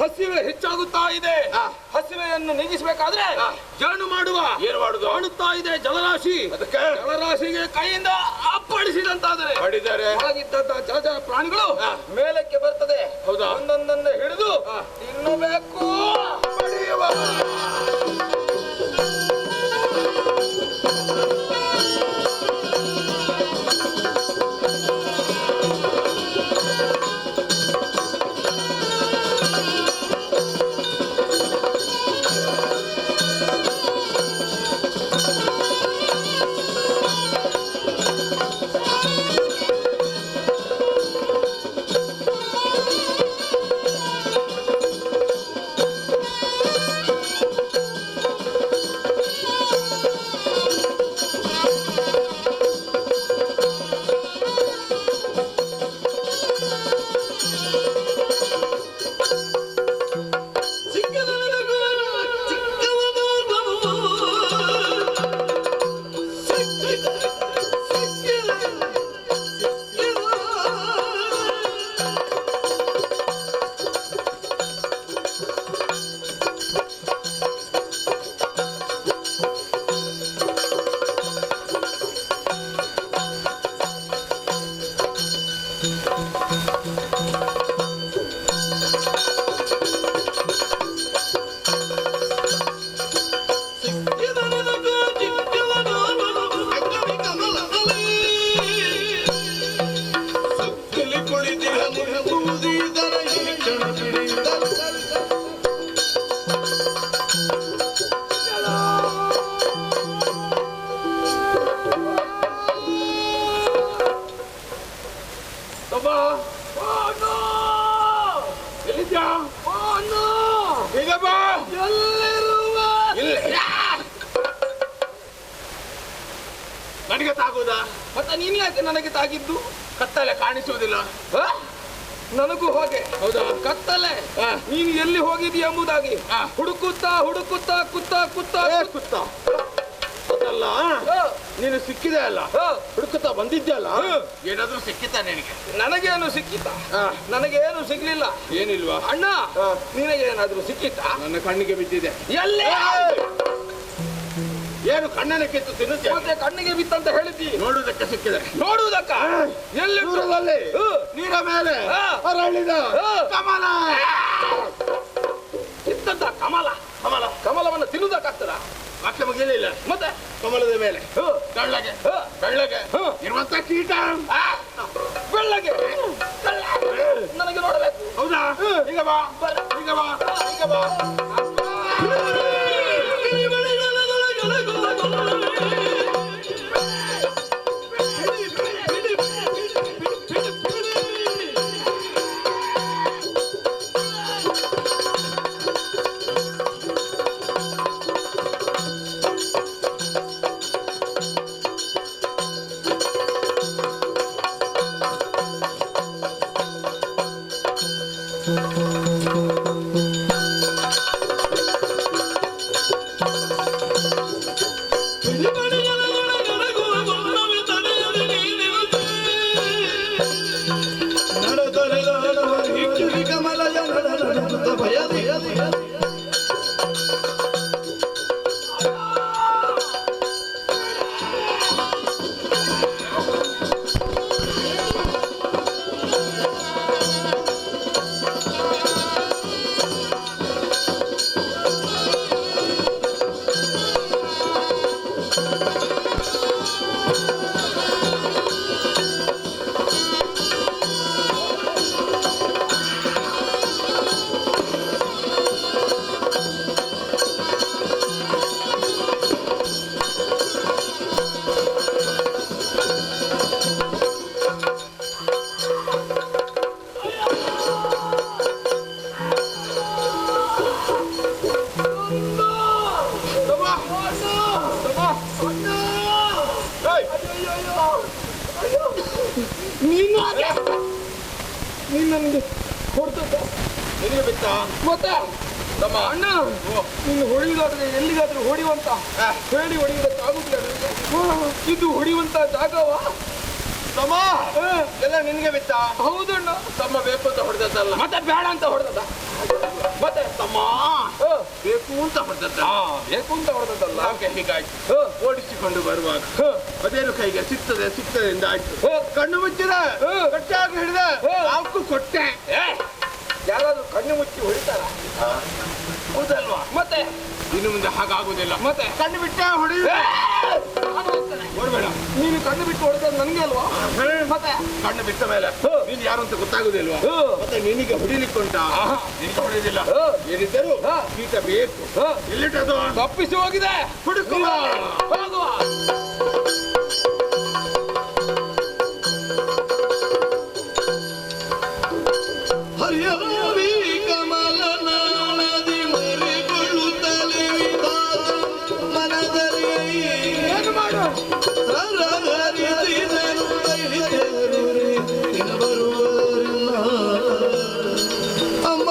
ಹಸಿವೆ ಹೆಚ್ಚಾಗುತ್ತಾ ಇದೆ. ಹಸಿವೆಯನ್ನು ನೀಗಿಸಬೇಕಾದ್ರೆ ಜೇನು ಮಾಡುವ. ಏನು ಮಾಡುದು? ಕಾಣುತ್ತಾ ಇದೆ ಜಲರಾಶಿ. ಅದಕ್ಕೆ ಜಲರಾಶಿಗೆ ಕೈಯಿಂದ ಅಪ್ಪಳಿಸಿದಂತಾದರೆ ಒಳಗಿದ್ದಂತಹ ಜಲಚರ ಪ್ರಾಣಿಗಳು ಮೇಲಕ್ಕೆ ಬರ್ತದೆ. ಹೌದಾ? ಒಂದೊಂದನ್ನು ಹಿಡಿದು ತಿನ್ನಬೇಕು. ಬಾಬಾ ಎಲ್ಲಿದ್ಯಾ? ಈಗ ಬಾ. ಇಲ್ಲ ನನಗೆ ತಾಗುದಾ? ಮತ್ತೆ ನೀನ್ ಯಾಕೆ ನನಗೆ ತಾಗಿದ್ದು? ಕತ್ತಲೆ ಕಾಣಿಸುವುದಿಲ್ಲ. ನನಗೂ ಹೋಗೆ. ಹೌದಾ? ಕತ್ತಲೆ ನೀನು ಎಲ್ಲಿ ಹೋಗಿದ್ದೀಯ ಎಂಬುದಾಗಿ ಹುಡುಕುತ್ತಾ ಹುಡುಕುತ್ತಾ ಕುತ್ತಾ ಕುತ್ತಾ ಕುತ್ತ ಅದಲ್ಲ, ನೀನು ಸಿಕ್ಕಿದೆ ಅಲ್ಲ, ಹುಡುಕುತ್ತಾ ಬಂದಿದ್ದೆ ಅಲ್ಲ, ಏನಾದ್ರೂ ಸಿಕ್ಕಿತ ನಿನಗೆ? ನನಗೇನು ಸಿಕ್ಕಿತ? ನನಗೇನು ಸಿಗ್ಲಿಲ್ಲ. ಏನಿಲ್ವಾ ಅಣ್ಣ? ನಿನಗೇನಾದ್ರೂ ಸಿಕ್ಕಿತ? ನನ್ನ ಕಣ್ಣಿಗೆ ಬಿದ್ದಿದೆ. ಎಲ್ಲಿ? ಏನು ಕಣ್ಣನ ಕಿತ್ತು ತಿನ್ನುತ್ತೆ? ಮತ್ತೆ ಕಣ್ಣಿಗೆ ಬಿತ್ತಂತ ಹೇಳಿದ್ದಿ. ನೋಡುವುದಕ್ಕೆ ಸಿಕ್ಕಿದೆ. ನೋಡುವುದಕ್ಕ? ಎಲ್ಲಿ? ದೂರದಲ್ಲಿ ನೀರ ಮೇಲೆ ಅರಳಿದ ಕಮಲ. ಇತ್ತಂತ ಕಮಲ? ಕಮಲ ಕಮಲವನ್ನು ತಿನ್ನುವುದಕ್ಕಾಗ್ತದ? ವಾಕ್ಯ ಮುಗಿಯಲಿಲ್ಲ. ಮತ್ತೆ ಕಮಲದ ಮೇಲೆ ಬೆಳ್ಳಗೆ ಬೆಳ್ಳಗೆ ಇರುವಂತ ಕೀಟ. ಬೆಳ್ಳಗೆ ನನಗೆ ನೋಡಬೇಕು. ಹೌದಾ? ಈಗ ಬಾ, ಈಗ ಬಾ, ಈಗ ಬಾ. ನನಗೆ ಹೊಡ್ತದ? ನಿನಗೆ ಬಿತ್ತ? ಮತ್ತೆ ನಮ್ಮ ಅಣ್ಣ ನೀನು ಹೊಡೆಯುವುದಾದ್ರೆ ಎಲ್ಲಿಗಾದ್ರೂ ಹೊಡೆಯುವಂತ ಹೇಳಿ ಹೊಡೆಯುವುದಕ್ಕೆ ಆಗುದಿಲ್ಲ. ಇದು ಹೊಡೆಯುವಂತ ಜಾಗವಾ? ತಮ್ಮ ಎಲ್ಲ ನಿನಗೆ ಬಿತ್ತ? ಹೌದಣ್ಣ. ತಮ್ಮ ಬೇಕು ಅಂತ ಹೊಡೆದದ್ದಲ್ಲ, ಮತ್ತೆ ಬೇಡ ಅಂತ ಹೊಡೆದದ. ಮತ್ತೆ ತಮ್ಮ ಬೇಕು ಅಂತ ಹೊಡೆದದ್ದ. ಬೇಕು ಅಂತ ಹೊಡೆದದ್ದಲ್ಲ. ಯಾಕೆ ಹೀಗಾಯ್ತು? ಓಡಿಸಿಕೊಂಡು ಬರುವಾಗ ಅದೇನು ಕೈಗೆ ಸಿಗ್ತದೆ ಸಿಗ್ತದೆ ಎಂದು ಆಯ್ತು. ಕಣ್ಣು ಮುಚ್ಚಿದ ಗಟ್ಟಿಯಾಗಿ ಹಿಡಿದ ನಾಲ್ಕು ಕೊಟ್ಟೆ. ಯಾರಾದ್ರೂ ಕಣ್ಣು ಮುಚ್ಚಿ ಹೊಡಿತಾರ? ಹೌದಲ್ವಾ? ಮತ್ತೆ ಇನ್ನು ಮುಂದೆ ಹಾಗಾಗುದಿಲ್ಲ. ಮತ್ತೆ ಕಣ್ಣು ಬಿಟ್ಟೆ ಹೊಡೆಯುವ. ಹೊಡಬೇಡ. ನೀನು ಕಣ್ಣು ಬಿಟ್ಟು ಹೊಡೆದ ನನ್ಗೆ ಅಲ್ವಾ? ಮತ್ತೆ ಕಣ್ಣು ಬಿಟ್ಟ ಮೇಲೆ ನೀನು ಯಾರು ಅಂತ ಗೊತ್ತಾಗುದಿಲ್ವಾ? ಮತ್ತೆ ನಿನಗೆ ಹೊಡಿಲಿಕ್ಕುಂಟ? ನಿನಗೆ ಹೊಡೆಯುದಿಲ್ಲ. ಏನಿದ್ದರೂ ಕೀಟ ಬೇಕು. ಎಲ್ಲಿಟ್ಟದು? ತಪ್ಪಿಸಿ ಹೋಗಿದೆ. ಹುಡುಕುವ. ಹೋಗುವ. ಹರಿಯವಿ ಕಮಲನ ನದಿ ಮರಿಗೊಳ್ಳುತ್ತಲೇ ಮನದಲ್ಲಿ ಏನು ಮಾಡು? ಸರಹರಿಸಿದನು ಕೈತೇರುರೆ ಇನ್ನು ಬರುವರಿಲ್ಲ ಅಮ್ಮ.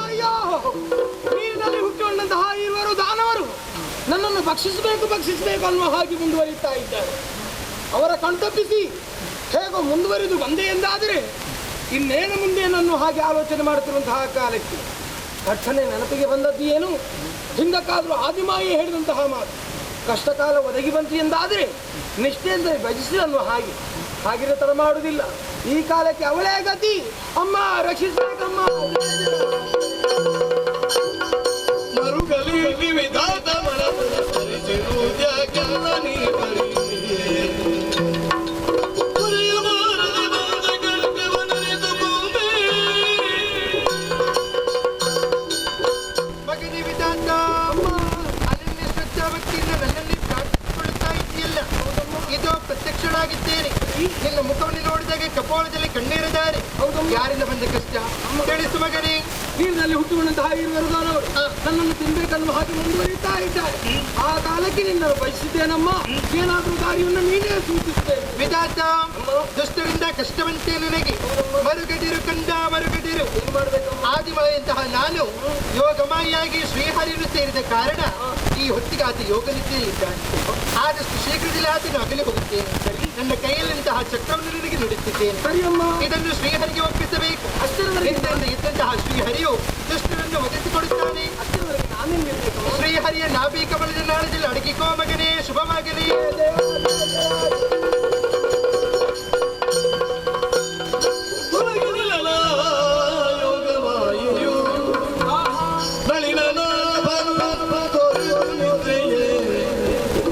ಅಯ್ಯೋ, ನೀರಿನಲ್ಲಿ ಹುಟ್ಟಿಕೊಂಡಂತಹ ಇರುವರು ದಾನವರು ನನ್ನನ್ನು ಭಕ್ಷಿಸಬೇಕು ಅನ್ನುವ ಹಾಗೆ ಮುಂದುವರಿತಾ ಇದ್ದಾರೆ. ಅವರ ಕಣ್ತಪ್ಪಿಸಿ ಹೇಗೋ ಮುಂದುವರಿದು ಬಂದೆ ಎಂದಾದರೆ ಇನ್ನೇನು ಮುಂದೆ ನನ್ನ ಹಾಗೆ ಆಲೋಚನೆ ಮಾಡುತ್ತಿರುವಂತಹ ಕಾಲಕ್ಕೆ ತಕ್ಷಣ ನೆನಪಿಗೆ ಬಂದದ್ದು ಏನು? ಹಿಂದಕ್ಕಾದರೂ ಆದಿಮಾಯಿ ಹೇಳಿದಂತಹ ಮಾತು, ಕಷ್ಟ ಕಾಲ ಒದಗಿ ಬಂತು ಎಂದಾದರೆ ನಿಷ್ಠೆಯಿಂದ ಭಜಿಸಿ ಅನ್ನುವ ಹಾಗೆ. ಹಾಗಿರೋ ತರ ಮಾಡುವುದಿಲ್ಲ. ಈ ಕಾಲಕ್ಕೆ ಅವಳೇ ಗತಿ. ಅಮ್ಮ ರಕ್ಷಿಸಬೇಕಮ್ಮ. ಮರುಗಲಿ ವಿಧಾತ ಮನದ ಸರಿಸಿರುವುದ್ಯಾಕೆಲ್ಲ ನೀ ಬರೀ ಪುರಿಯಬಾರದೆ ಬಂದ ಕಳಕವನರಿದು ಭೂಮಿ. ಮಗನಿ ವಿಧಾತ ಅಲ್ಲಿಂದ ಸ್ವಚ್ಛ ಭಕ್ತಿಯಿಂದ ನನ್ನಲ್ಲಿ ಪ್ರಾಣ ಕಪೋಲದಲ್ಲಿ ಕಣ್ಣೀರಿದ್ದಾರೆ. ಯಾರಿಂದ ಬಂದ ಕಷ್ಟ ತಿಳಿಸು ಮಗನೇ. ನೀರಿನಲ್ಲಿ ಹುಟ್ಟುಕೊಂಡಂತಹ ವರದಾನವರು ನನ್ನನ್ನು ತಿನ್ಬೇಕನ್ನುವ ಹಾಗೆ ಮುಂದುವರಿತಾ ಇದ್ದಾರೆ. ಆ ಕಾಲಕ್ಕೆ ನಿನ್ನನ್ನು ಬಯಸಿದ್ದೇನಮ್ಮ. ಏನಾದ್ರೂ ದಾರಿಯನ್ನು ನೀನೇ ಸೂಚಿಸುತ್ತೇನೆ. ವಿಧಾತ ದುಷ್ಟರಿಂದ ಕಷ್ಟವಂತೆ ನನಗೆ ಮರುಗದಿರು ಕಂದ ಮರುಗದಿರು. ಏನ್ ಮಾಡ್ಬೇಕಮ್ಮ? ಆದಿಮಳೆಯಂತಹ ನಾನು ಯೋಗಮಾಯಿಯಾಗಿ ಶ್ರೀಹರಿಯನ್ನು ಸೇರಿದ ಕಾರಣ ಈ ಹೊತ್ತಿಗೆ ಆತ ಯೋಗ ನಿದ್ದೆಯಲ್ಲಿದ್ದಾನೆ. ಆದಷ್ಟು ಶೀಘ್ರದಲ್ಲಿ ಆತನು ಅಗಲಿ ಹೋಗುತ್ತೇನೆ. ನನ್ನ ಕೈಯಲ್ಲಿಂತಹ ಚಕ್ರವನ್ನು ನಿನಗೆ ನುಡಿಸುತ್ತೇನೆ. ಸರಿಯಮ್ಮ. ಇದನ್ನು ಶ್ರೀಹರಿಗೆ ಒಪ್ಪಿಸಬೇಕು. ಅಷ್ಟರವರೆಗೆ ಇದ್ದಂತಹ ಶ್ರೀಹರಿಯು ದುಷ್ಟರನ್ನು ಒದಗಿಸಿಕೊಡುತ್ತಾನೆ. ಅಷ್ಟರವರೆಗೆ ನಾನೇನ್ ಹೇಳ್ಬೇಕಮ್ಮ? ಶ್ರೀಹರಿಯ ನಾಭಿ ಕಮಲದ ನಾಳದಲ್ಲಿ ಅಡಗಿಕೋ ಮಗನೇ. ಶುಭವಾಗಲಿ. ಹೊರಗಿರಲನ ಯೋಗವಾಯಿಯು ನಳಿನನ ತೋರಿಯುವ ನಿದ್ರೆಯೇ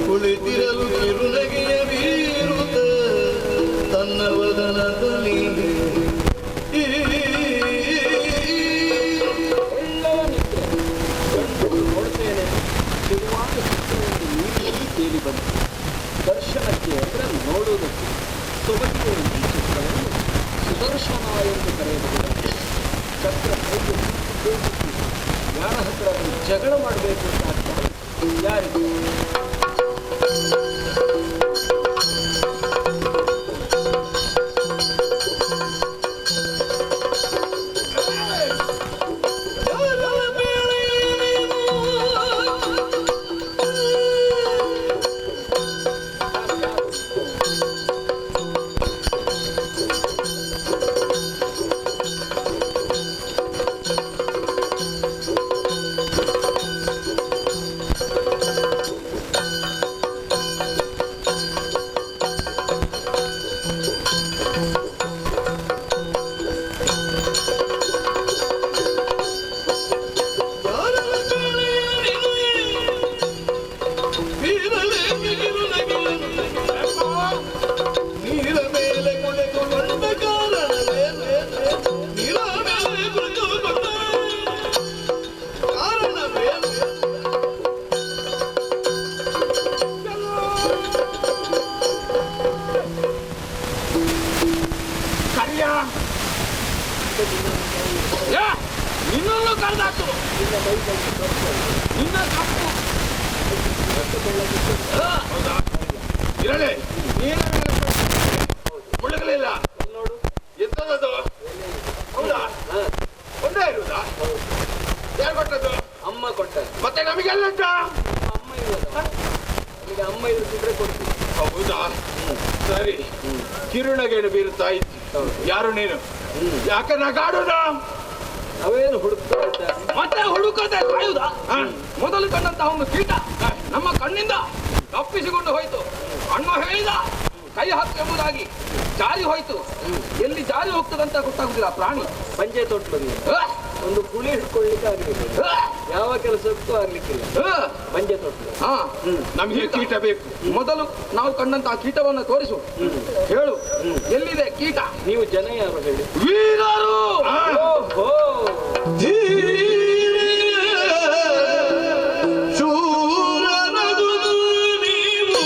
ಕುಳಿತಿರಲು ಕಿರುನಗೆಯ ಬೀರುತ್ತ ತನ್ನ ವದನದಲ್ಲಿ ಒಳ್ಳೆಯ ನಿದ್ರೆ ಗಂಡು ನೋಡ್ತೇನೆ. ತಿರುವಾಗ ಚಿತ್ರವೊಂದು ನೀರಿನಲ್ಲಿ ತೇಲಿ ಬಂತು. ದರ್ಶನಕ್ಕೆ ಅಂದರೆ ನೋಡುವುದಕ್ಕೆ ಸೊಬಗಿನ ಈ ಚಿತ್ರವನ್ನು ಸುದರ್ಶನ ಎಂದು ಕರೆಯಬಹುದು. ಚಕ್ರ ಕೈಗೆ ಯಾರ ಹತ್ರ ಅದನ್ನು ಜಗಳ ಮಾಡಬೇಕು ಅಂತ ಆಗ್ತಾರೆ ಯಾರಿಗೆ? ನೀರ ಮೇಲೆ ಕುಳಿತುಕೊಂಡ ಕಾರಣವೇನು? ನೀರ ಮೇಲೆ ಕುಳಿತುಕೊಂಡ ಕಾರಣವೇನು? ಕರ್ಯ ನಿನ್ನನ್ನು ಕರೆದಾತು. ನಿನ್ನ ತಪ್ಪು ಇರಲಿ. ಮುಳುಗಲಿಲ್ಲ ನೋಡು. ಎಂತದದು? ಹೌದಾ? ಒಂದೇ ಇರುವುದಾ? ಯಾರು ಕೊಟ್ಟದ್ದು? ಅಮ್ಮ ಕೊಟ್ಟ. ಮತ್ತೆ ನಮಗೆಲ್ಲ ಉಂಟಾ? ಅಮ್ಮ ಇಲ್ಲದ ಈಗ ಅಮ್ಮ ಇರುತ್ತಿದ್ರೆ ಕೊಡ್ತೀನಿ. ಹೌದಾ? ಸರಿ. ಕಿರುನಗೆಯನ್ನು ಬೀರುತ್ತಾ ಇತ್ತು. ಯಾರು ನೀನು? ಯಾಕೆ ನಗಾಡುದ? ಅವೇನು ಹುಡುಕ್ತಾ ಇದ್ದಾರೆ. ಮತ್ತೆ ಹುಡುಕದೆ ಕಾಯುವುದಾ? ಮೊದಲು ಕಂಡಂತಹ ಒಂದು ಕೀಟ ನಮ್ಮ ಕಣ್ಣಿಂದ ತಪ್ಪಿಸಿಕೊಂಡು ಹೋಯಿತು. ಅಣ್ಣ ಹೇಳಿದ ಕೈ ಹಾಕು ಎಂಬುದಾಗಿ ಜಾರಿ ಹೋಯ್ತು. ಎಲ್ಲಿ ಜಾರಿ ಹೋಗ್ತದಂತ ಗೊತ್ತಾಗುದಿಲ್ಲ ಪ್ರಾಣಿ. ಪಂಜೆ ತೊಟ್ಲು ಒಂದು ಕುಳಿ ಹಿಡ್ಕೊಳ್ಳಿಕ್ಕೆ ಆಗಲಿಲ್ಲ. ಯಾವ ಕೆಲಸಕ್ಕೂ ಆಗ್ಲಿಕ್ಕಿಲ್ಲ. ಪಂಜೆ ತೊಟ್ಲು. ನಮಗೆ ಕೀಟ ಬೇಕು. ಮೊದಲು ನಾವು ಕಂಡಂತಹ ಕೀಟವನ್ನು ತೋರಿಸು. ಹೇಳು, ಎಲ್ಲಿದೆ ಕೀಟ? ನೀವು ಜನ ಯಾರು ಹೇಳಿ? ವೀರರು. ಓಹೋ, ಶೂರನದು ನೀವು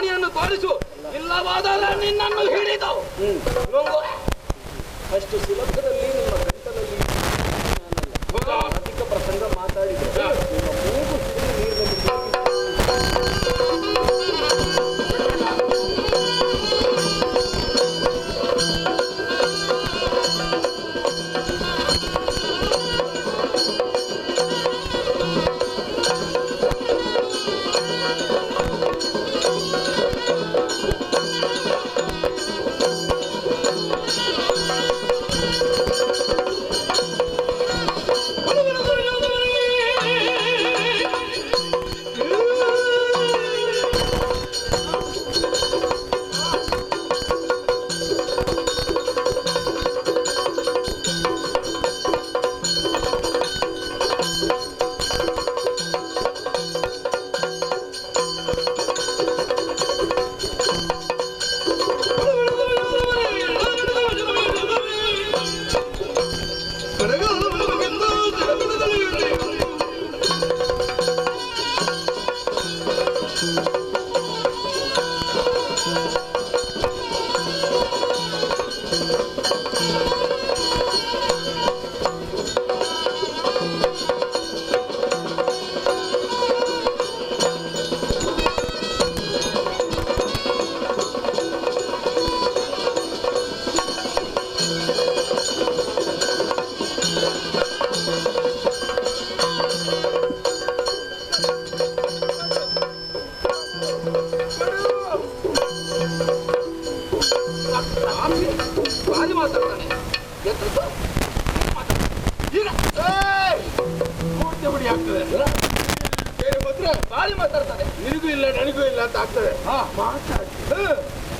ಪ್ರಾಣಿಯನ್ನು ತೋರಿಸು, ಇಲ್ಲವಾದರೆ ನಿನ್ನನ್ನು ಹಿಡಿದು ನುಂಗು. ಅಷ್ಟು ಸುಲಭದಲ್ಲಿ ನಿಮ್ಮ ಗಂಟಲಲ್ಲಿ ನಾನಲ್ಲ. ಅಧಿಕ ಪ್ರಸಂಗ ಮಾತಾಡಿದ್ರೆ ನಿಮ್ಮ ಮೂಗು ಸಿಡಿದು ನೀರಿನಲ್ಲಿ ಬಾರಿ ಮಾತಾಡ್ತಾನೆ. ಈಗ ಬಿಡಿ ಆಗ್ತದೆ. ಬಾರಿ ಮಾತಾಡ್ತಾನೆ. ನಿನಗೂ ಇಲ್ಲ ನನಗೂ ಇಲ್ಲ ಅಂತ ಆಗ್ತದೆ. ಮಾತಾಡಿ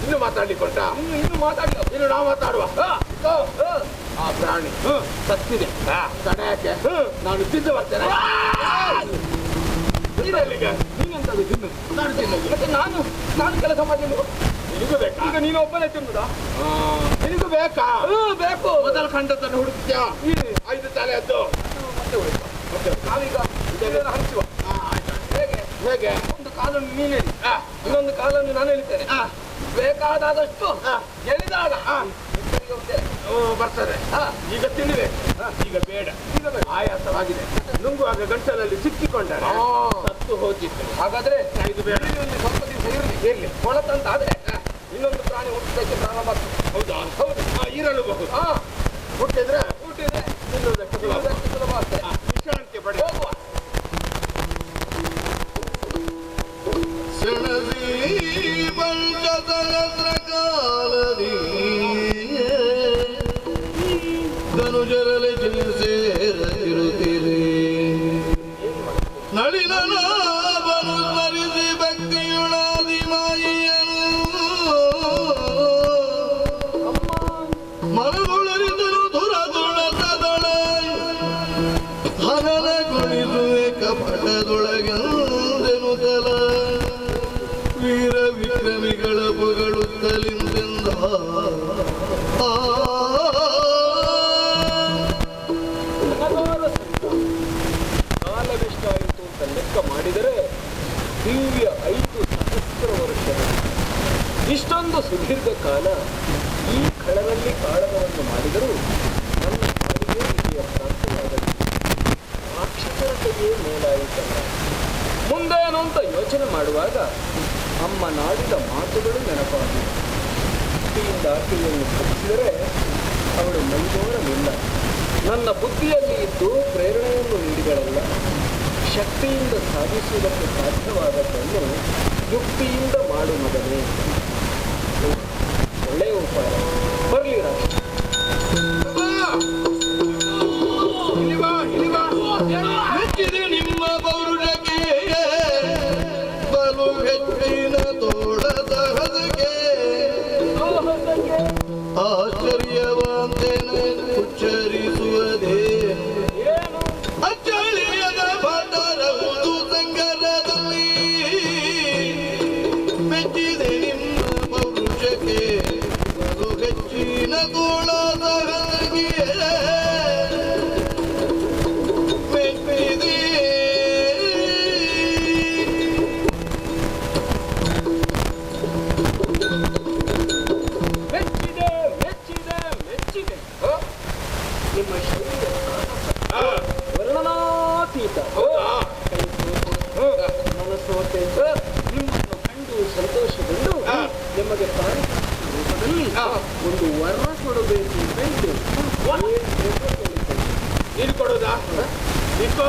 ಇನ್ನು ಮಾತಾಡ್ಲಿಕ್ಕೊಂಟ ಇನ್ನು ಮಾತಾಡಿ. ಇನ್ನು ನಾವು ಮಾತಾಡುವ. ಆ ಪ್ರಾಣಿ ಸತ್ತಿದೆ. ತಡೆಯಕ್ಕೆ ನಾನು ತಿಂದು ಬರ್ತೇನೆ. ನೀನೆಂತದ್ದು ತಿನ್ನು? ನಾನು ತಿನ್ನು. ಮತ್ತೆ ನಾನು ಕೆಲಸ ಮಾಡಿದ್ದು ನಿನಗೂ ಬೇಕಾ? ಈಗ ನೀನು ಒಬ್ಬನೇ ತಿನ್ನುದಾ? ನಿನಗೂ ಬೇಕಾ? ಬೇಕು. ಮೊದಲ ಖಂಡತನ್ನು ಹುಡುಕ್ತ್ಯಾ? 5 ತಲೆ ಅದ್ದು ಮತ್ತೆ ಉಳಿಪ. ನಾವೀಗ ಇದೆಲ್ಲ ಹಂಚುವ. ಹೇಗೆ? ಒಂದು ಕಾಲನ್ನು ನೀನು ಹೇಳಿ, ಇನ್ನೊಂದು ಕಾಲನ್ನು ನಾನು ಹೇಳ್ತೇನೆ. ಬೇಕಾದಾದಷ್ಟು ಎಳಿದಾಗ ಬರ್ತದೆ. ಈಗ ತಿನ್ನಿದೆ, ಈಗ ಬೇಡ. ಆಯಾಸವಾಗಿದೆ. ನುಂಗುವಾಗ ಗಂಟಲಲ್ಲಿ ಸಿಕ್ಕಿಕೊಂಡರೆ ಸತ್ತು ಹೋಗಿತ್ತು. ಹಾಗಾದ್ರೆ ಇದು ಬೇಡ. ಒಂದು ಸ್ವಲ್ಪ ದಿವಸ ಇರಲಿ ಕೊಳತಂತಾದ್ರೆ ಇನ್ನೊಂದು ಪ್ರಾಣಿ ಹುಟ್ಟಕ್ಕೆ ಪ್ರಾರಂಭ ಆಗ್ತದೆ. ಹೌದಾ? ಹೌದು. ಇರಲುಬಹುದು. ಹುಟ್ಟಿದ್ರೆ ತಿನ್ನುವುದಕ್ಕೆ ಸುಲಭ ಆಗ್ತದೆ. ವಿಶ್ರಾಂತಿ ಪಡೆ. ಹೋಗುವ. ಧನುಜರಲೆ ಸೇರಿರುತ್ತೀರಿ ನಳಿನ ಲಾಭನು ಸ್ಮರಿಸಿ ಭಕ್ತಿಯುಳಾದಿ ಮಾಯೆಯನು ಮನಗೊಳರಿದರು ದುರದುಳದೊಳ ಹನನ ಕುಣಿಸುವೆ ಕಪಟದೊಳಗೆಂದೆನು ತಲ ವೀರ ವಿಕ್ರಮಿಗಳ ಪೊಗಳುತ್ತಲಿಂದೆಂದ ಕಾಲವೆಷ್ಟಾಯಿತು ಅಂತ ಲೆಕ್ಕ ಮಾಡಿದರೆ ದಿವ್ಯ 5 ಸಹಸ್ರ ವರ್ಷಗಳು. ಇಷ್ಟೊಂದು ಸುದೀರ್ಘ ಕಾಲ ಈ ಕಳರಲ್ಲಿ ಕಾಳಗವನ್ನು ಮಾಡಿದರೂ ನನ್ನ ಕಾಲಿಗೆ ಇಲ್ಲಿಯ ಪ್ರಾಪ್ತವಾಗಲಿ. ರಾಕ್ಷಸರ ಕೈಯೇ ಮೇಲಾಯಿತಲ್ಲ. ಮುಂದೇನು ಅಂತ ಯೋಚನೆ ಮಾಡುವಾಗ ಅಮ್ಮ ನಾಡಿದ ಮಾತುಗಳು ನೆನಪಾಗಿವೆ. ಭಕ್ತಿಯಿಂದ ಆಕೆಯನ್ನು ಕಲಿಸಿದರೆ ಅವಳು ಮೈದೋರಲಿಲ್ಲ. ನನ್ನ ಬುದ್ಧಿಯಲ್ಲಿ ಇದ್ದು ಪ್ರೇರಣೆಯನ್ನು ನೀಡಿಗಳಲ್ಲ. ಶಕ್ತಿಯಿಂದ ಸಾಧಿಸುವುದಕ್ಕೆ ಸಾಧ್ಯವಾದದ್ದನ್ನು ಯುಕ್ತಿಯಿಂದ ಮಾಡು ಮಗನೇ. ಒಳ್ಳೆಯ ಉಪಾಯ. ಬರಲಿ ರಾಜ. ಮೆಚ್ಚಿದೆ ನಿಮ್ಮ ಪೌರುಷಕ್ಕೆ ಬಲು ಹೆಚ್ಚಿನ ತೋಳದ ಹದಗೆ ಆಶ್ಚರ್ಯವಂತೆನೆ ಉಚ್ಚರಿಸುವುದೇನು ಅಚ್ಚಳಿಯದ ಪದರವುದು ಸಂಗರದಲ್ಲಿ ಮೆಚ್ಚಿದೆ ನಿಮ್ಮ ಪೌರುಷಕ್ಕೆ ಬಲು ಹೆಚ್ಚಿನ ತೋಳದ ಹದಗೆ ನಿಮಗೆ ಪಾರಿತೋಷಿಕ ರೂಪದಲ್ಲಿ ಒಂದು ವರ ಕೊಡಬೇಕು ಅಂತ ಇದ್ದೇನೆ. ನೀನು ಕೊಡೋದಾ? ನಿಂಕೋ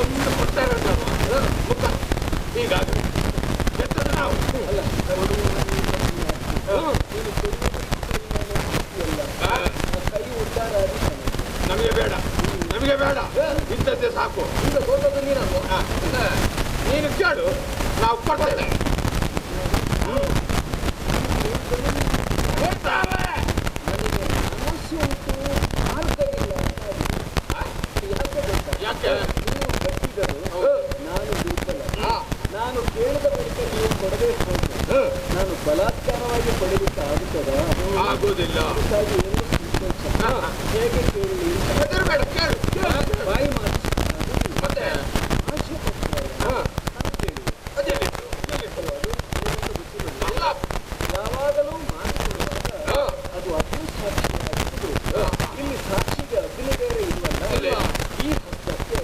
ಒಂದು ಕೊಟ್ಟಾರೆ ಮುಖ ಹೀಗಾದ್ರೆ ಎತ್ತದ ನಾವು ಅಲ್ಲ ಕೈ ಉದ್ದಾರ ನಮಗೆ ಬೇಡ, ನಮಗೆ ಬೇಡ, ಇಂಥದ್ದೇ ಸಾಕು. ಈಗ ದೊಡ್ಡದು ನೀನಲ್ವ? ನೀನು ಕೇಳು, ನಾವು ಕೊಡ್ತೇವೆ. ನನಗೆ ಸಮಸ್ಯೆ ಉಂಟು, ಮಾರ್ಗ ಇಲ್ಲ ಅಂತ ಯಾಕೆ? ನೀವು ಗಟ್ಟಿಗರು, ನಾನು ದುರ್ಬಲ. ನಾನು ಕೇಳಿದ ಬಳಿಕ ನೀವು ಕೊಡಬೇಕು ಅಂತ ನಾನು ಬಲಾತ್ಕಾರವಾಗಿ ಪಡೆಯಲಿಕ್ಕೆ ಆಗುತ್ತದಾ? ಆಗೋದಿಲ್ಲ. ಅದಕ್ಕಾಗಿ ಏನು ಸಂತೋಷ ಹೇಗೆ ಕೇಳಲಿ ಹೆದರಬೇಡ, ಕೇಳು. ಬಾಯಿ ಮಾತು ಮತ್ತೆ ಆಶೆ ಪಡ್ತಾರೆ. ಅದೇ ಅಲ್ಲ, ಯಾವಾಗಲೂ ಮಾತುಕೊಳ್ಳುವಾಗ ಅದು ಅಗ್ನಿ ಸಾಕ್ಷಿಯಾಗಿದ್ದು ಇಲ್ಲಿ ಸಾಕ್ಷಿಗೆ ಅಗ್ನಿ ಬೇರೆ ಇಲ್ವಲ್ಲ. ಈ ಹಸ್ತಕ್ಕೆ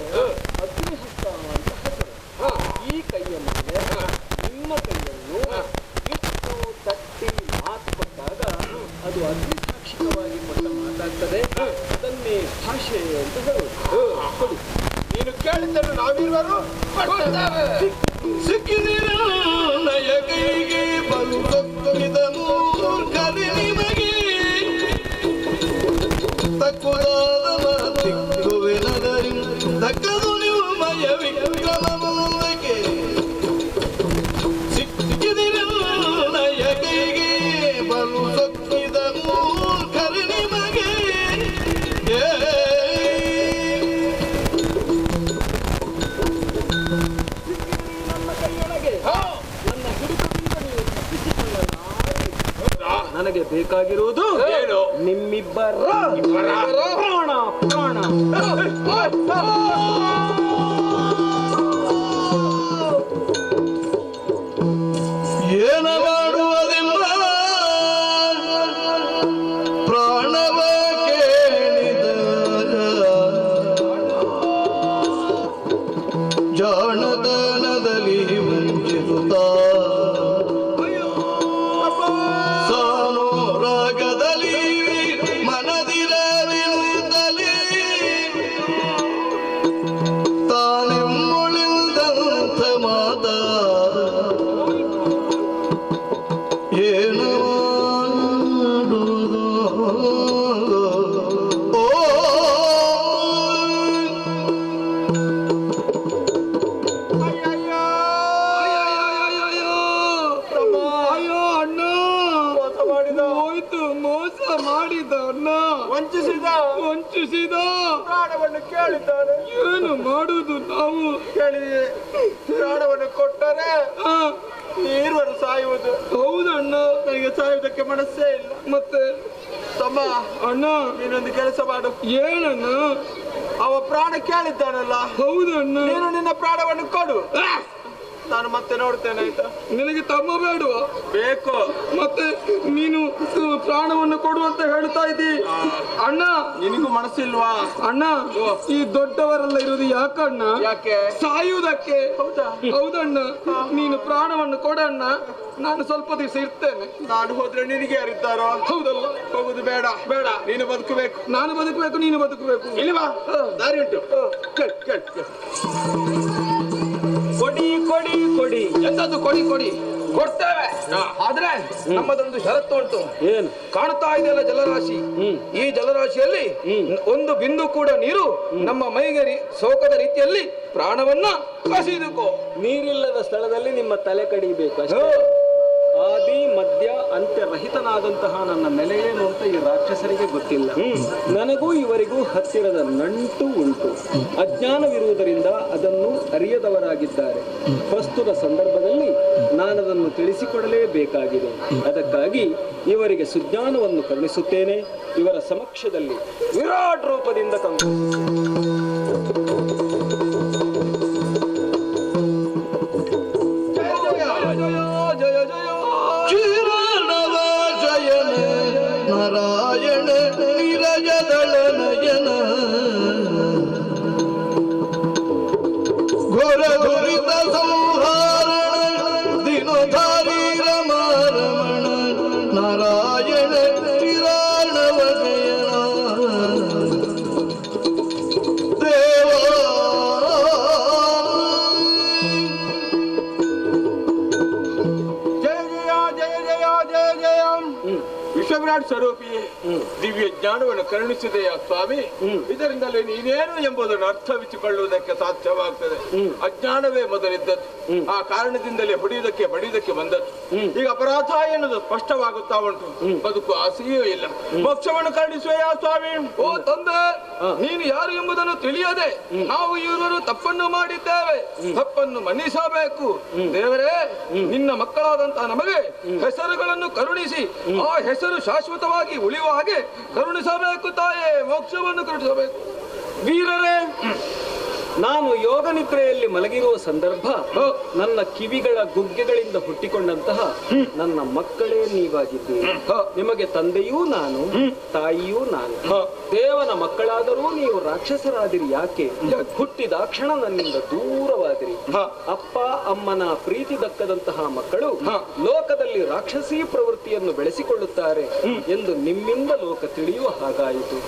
ಅಗ್ನಿ ಹಸ್ತ ಅಂತ ಹೆಸರು. ಈ ಕೈಯ ಮೇಲೆ ನಿಮ್ಮ ಕೈಯನ್ನು ಇಟ್ಟು ತಟ್ಟಿ ಮಾತು ಕೊಟ್ಟಾಗ ಅದು ಅಗ್ನಿ ಸಾಕ್ಷಿಕವಾಗಿ ಕೊಟ್ಟ ಮಾತಾಗ್ತದೆ. ಅದನ್ನೇ ಭಾಷೆ ಅಂತ ಹೇಳುವುದು. ಕೊಡಿ. ನೀನು ಕೇಳಿದ್ದನ್ನು ನಾವಿರುವರು ಕೊಡ್ತೇವೆ. ಸಿಕ್ಕಿದಿರನಯ ಕೈಗೆ ಬಲು ತಕ್ಕಿದ ಮೂರ್ಖರಿ ನಿಮಗೆ ತಕ್ಕುದಾದ ಮಾತಿಕ್ಕುವೆನದರಿ ತಕ್ಕದು ನೀವು ಮಯ ವಿಕ್ರಮ ಮುಂದಕ್ಕೆ ಸಿಕ್ಕಿದಿರನಯ ಕೈಗೆ ಬಲು ತಕ್ಕಿದ ಮೂರ್ಖರಿ ನಿಮಗೆ ನನ್ನ ಕೈಯೊಳಗೆ ನನ್ನ ಹಿಡಿತದಿಂದ ನೀವು ತಪ್ಪಿಸಿಕೊಳ್ಳಲಾರೆ. ನನಗೆ ಬೇಕಾಗಿರುವುದು ಏನು? ನಿಮ್ಮಿಬ್ಬರ ಪ್ರಾಣ ಪ್ರಾಣ. ಏನ ಮಾಡುವುದಿಲ್ಲ ಪ್ರಾಣವ ಕೇಳಿದ ಜಾಣತನದಲ್ಲಿ ವಂಚಿಸುತ್ತ ಸಾನು ರಾಗದಲ್ಲಿ ಮನದಿರವಿರುತ್ತಲೇ ತಾನೆಮ್ಮೊಳಿಲ್ದಂಥ ಮಾತ ಏನು ಮಾಡುವುದು? ಓ ಅಯ್ಯೋ ಅಣ್ಣ, ಮೋಸ ಮಾಡಿದ ಹೋಯ್ತು. ಮೋಸ ಮಾಡಿದ ಅಣ್ಣ, ವಂಚಿಸಿದ ಪ್ರಾಣವನ್ನು ಕೇಳಿದ್ದಾನೆ. ಏನು ಮಾಡುವುದು ನಾವು? ಕೇಳಿ ಪ್ರಾಣವನ್ನು ಕೊಟ್ಟರೆ ನೀರ್ವರು ಸಾಯುವುದು. ಹೌದಣ್ಣ, ನನಗೆ ಸಾಯುವುದಕ್ಕೆ ಮನಸ್ಸೇ ಇಲ್ಲ. ಮತ್ತೆ ತಮ್ಮ ಅಣ್ಣ, ನೀನೊಂದು ಕೆಲಸ ಮಾಡು. ಏನಣ್ಣ? ಅವ ಪ್ರಾಣ ಕೇಳಿದ್ದಾನಲ್ಲ. ಹೌದಣ್ಣ, ನೀನು ನಿನ್ನ ಪ್ರಾಣವನ್ನು ಕೊಡು. ನಾನು ಮತ್ತೆ ನೋಡ್ತೇನೆ, ಆಯ್ತಾ? ನಿನಗೆ ತಮ್ಮ ಬೇಡುವ? ಬೇಕು. ಮತ್ತೆ ನೀನು ಪ್ರಾಣವನ್ನು ಕೊಡು ಅಂತ ಹೇಳ್ತಾ ಇದ್ದಿ ಅಣ್ಣ. ನಿನಗೂ ಮನಸ್ಸಿಲ್ವಾ ಅಣ್ಣ? ಈ ದೊಡ್ಡವರೆಲ್ಲ ಇರುವುದು ಯಾಕಣ್ಣ? ಯಾಕೆ? ಸಾಯುವುದಕ್ಕೆ. ಹೌದಾ? ಹೌದಣ್ಣ, ನೀನು ಪ್ರಾಣವನ್ನು ಕೊಡಣ್ಣ. ನಾನು ಸ್ವಲ್ಪ ದಿವಸ ಇರ್ತೇನೆ. ನಾನು ಹೋದ್ರೆ ನಿನಗೆ ಯಾರಿದ್ದಾರೋ? ಹೌದಲ್ಲ? ಹೋಗುದು ಬೇಡ. ಬೇಡ, ನೀನು ಬದುಕಬೇಕು. ನಾನು ಬದುಕಬೇಕು, ನೀನು ಬದುಕಬೇಕು. ಇಲ್ವಾ? ದಾರಿ ಉಂಟು. ಕೊಡಿ ಕೊಡಿ ಕೊಡಿ. ಎಂತದ್ದು ಕೊಡಿ ಕೊಡಿ? ಕೊಡ್ತೇವೆ. ಆದ್ರೆ ನಮ್ಮದೊಂದು ಷರತ್ತು ಉಂಟು. ಏನು? ಕಾಣ್ತಾ ಇದೆಯಲ್ಲ ಜಲರಾಶಿ, ಈ ಜಲರಾಶಿಯಲ್ಲಿ ಒಂದು ಬಿಂದು ಕೂಡ ನೀರು ನಮ್ಮ ಮೈಗೆ ಸೋಕದ ರೀತಿಯಲ್ಲಿ ಪ್ರಾಣವನ್ನ ಕಸಿದುಕೋ. ನೀರಿಲ್ಲದ ಸ್ಥಳದಲ್ಲಿ ನಿಮ್ಮ ತಲೆ ಕಡಿಬೇಕು ಅಷ್ಟೇ. ಆದಿ ಮಧ್ಯ ಅಂತ್ಯರಹಿತನಾದಂತಹ ನನ್ನ ನೆಲೆ ಏನು ಅಂತ ಈ ರಾಕ್ಷಸರಿಗೆ ಗೊತ್ತಿಲ್ಲ. ನನಗೂ ಇವರಿಗೂ ಹತ್ತಿರದ ನಂಟು ಉಂಟು. ಅಜ್ಞಾನವಿರುವುದರಿಂದ ಅದನ್ನು ಅರಿಯದವರಾಗಿದ್ದಾರೆ. ಪ್ರಸ್ತುತ ಸಂದರ್ಭದಲ್ಲಿ ನಾನದನ್ನು ತಿಳಿಸಿಕೊಡಲೇಬೇಕಾಗಿದೆ. ಅದಕ್ಕಾಗಿ ಇವರಿಗೆ ಸುಜ್ಞಾನವನ್ನು ಕರುಣಿಸುತ್ತೇನೆ. ಇವರ ಸಮಕ್ಷದಲ್ಲಿ ವಿರಾಟ್ ರೂಪದಿಂದ ಕಂಡು ಚಿರಣವ ಜಯನ ನಾರಾಯಣ ನೀರಜದಳ ನಯನ ಘೋರ ದುರಿತ ಸಂಹಾರಣ ದಿನಧಾರಿ ರಮಾರಮಣ ನಾರಾಯಣ ಕಿರಾಣವನಯನ ದೇವಾ ಜಯ ಜಯ ಜಯ ಜಯ ಜಯ ಜಯ ವಿಶ್ವವಿರಾಟ್ ಸ್ವರೂಪಿ ದಿವ್ಯ ಜ್ಞಾನವನ್ನು ಕರುಣಿಸಿದೆಯ ಸ್ವಾಮಿ. ಇದರಿಂದಲೇ ನೀನೇನು ಎಂಬುದನ್ನು ಅರ್ಥವಿಸಿಕೊಳ್ಳುವುದಕ್ಕೆ ಸಾಧ್ಯವಾಗ್ತದೆ. ಅಜ್ಞಾನವೇ ಮೊದಲಿದ್ದದ್ದು, ಆ ಕಾರಣದಿಂದಲೇ ಬಡಿಯುವುದಕ್ಕೆ ಬಂದದ್ದು. ಈಗ ಅಪರಾಧ ಎನ್ನುವುದು ಸ್ಪಷ್ಟವಾಗುತ್ತಾ ಉಂಟು. ಬದುಕು ಆಸೆಯೂ ಇಲ್ಲ. ಮೋಕ್ಷವನ್ನು ಕರುಣಿಸುವೆಯ ಸ್ವಾಮಿ. ಓ ತಂದೆ, ನೀನು ಯಾರು ಎಂಬುದನ್ನು ತಿಳಿಯದೆ ನಾವು ಇವರು ತಪ್ಪನ್ನು ಮಾಡಿದ್ದೇವೆ. ತಪ್ಪನ್ನು ಮನ್ನಿಸಬೇಕು. ದೇವರೇ, ನಿನ್ನ ಮಕ್ಕಳಾದಂತಹ ನಮಗೆ ಹೆಸರುಗಳನ್ನು ಕರುಣಿಸಿ ಆ ಹೆಸರು ಶಾಶ್ವತವಾಗಿ ಉಳಿಯುವ ಹಾಗೆ ಕರುಣಿಸಬೇಕು ತಾಯೇ. ಮೋಕ್ಷವನ್ನು ಕರುಣಿಸಬೇಕು. ವೀರರೇ, ನಾನು ಯೋಗ ನಿದ್ರೆಯಲ್ಲಿ ಮಲಗಿರುವ ಸಂದರ್ಭ ನನ್ನ ಕಿವಿಗಳ ಗುಗ್ಗೆಗಳಿಂದ ಹುಟ್ಟಿಕೊಂಡಂತಹ ನನ್ನ ಮಕ್ಕಳೇ ನೀವಾಗಿದ್ದೀರಿ. ನಿಮಗೆ ತಂದೆಯೂ ನಾನು, ತಾಯಿಯೂ ನಾನು. ದೇವನ ಮಕ್ಕಳಾದರೂ ನೀವು ರಾಕ್ಷಸರಾದಿರಿ. ಯಾಕೆ? ಹುಟ್ಟಿದಾಕ್ಷಣ ನನ್ನಿಂದ ದೂರವಾದಿರಿ. ಅಪ್ಪ ಅಮ್ಮನ ಪ್ರೀತಿ ದಕ್ಕದಂತಹ ಮಕ್ಕಳು ಲೋಕದಲ್ಲಿ ರಾಕ್ಷಸೀ ಪ್ರವೃತ್ತಿಯನ್ನು ಬೆಳೆಸಿಕೊಳ್ಳುತ್ತಾರೆ ಎಂದು ನಿಮ್ಮಿಂದ ಲೋಕ ತಿಳಿಯುವ ಹಾಗಾಯಿತು.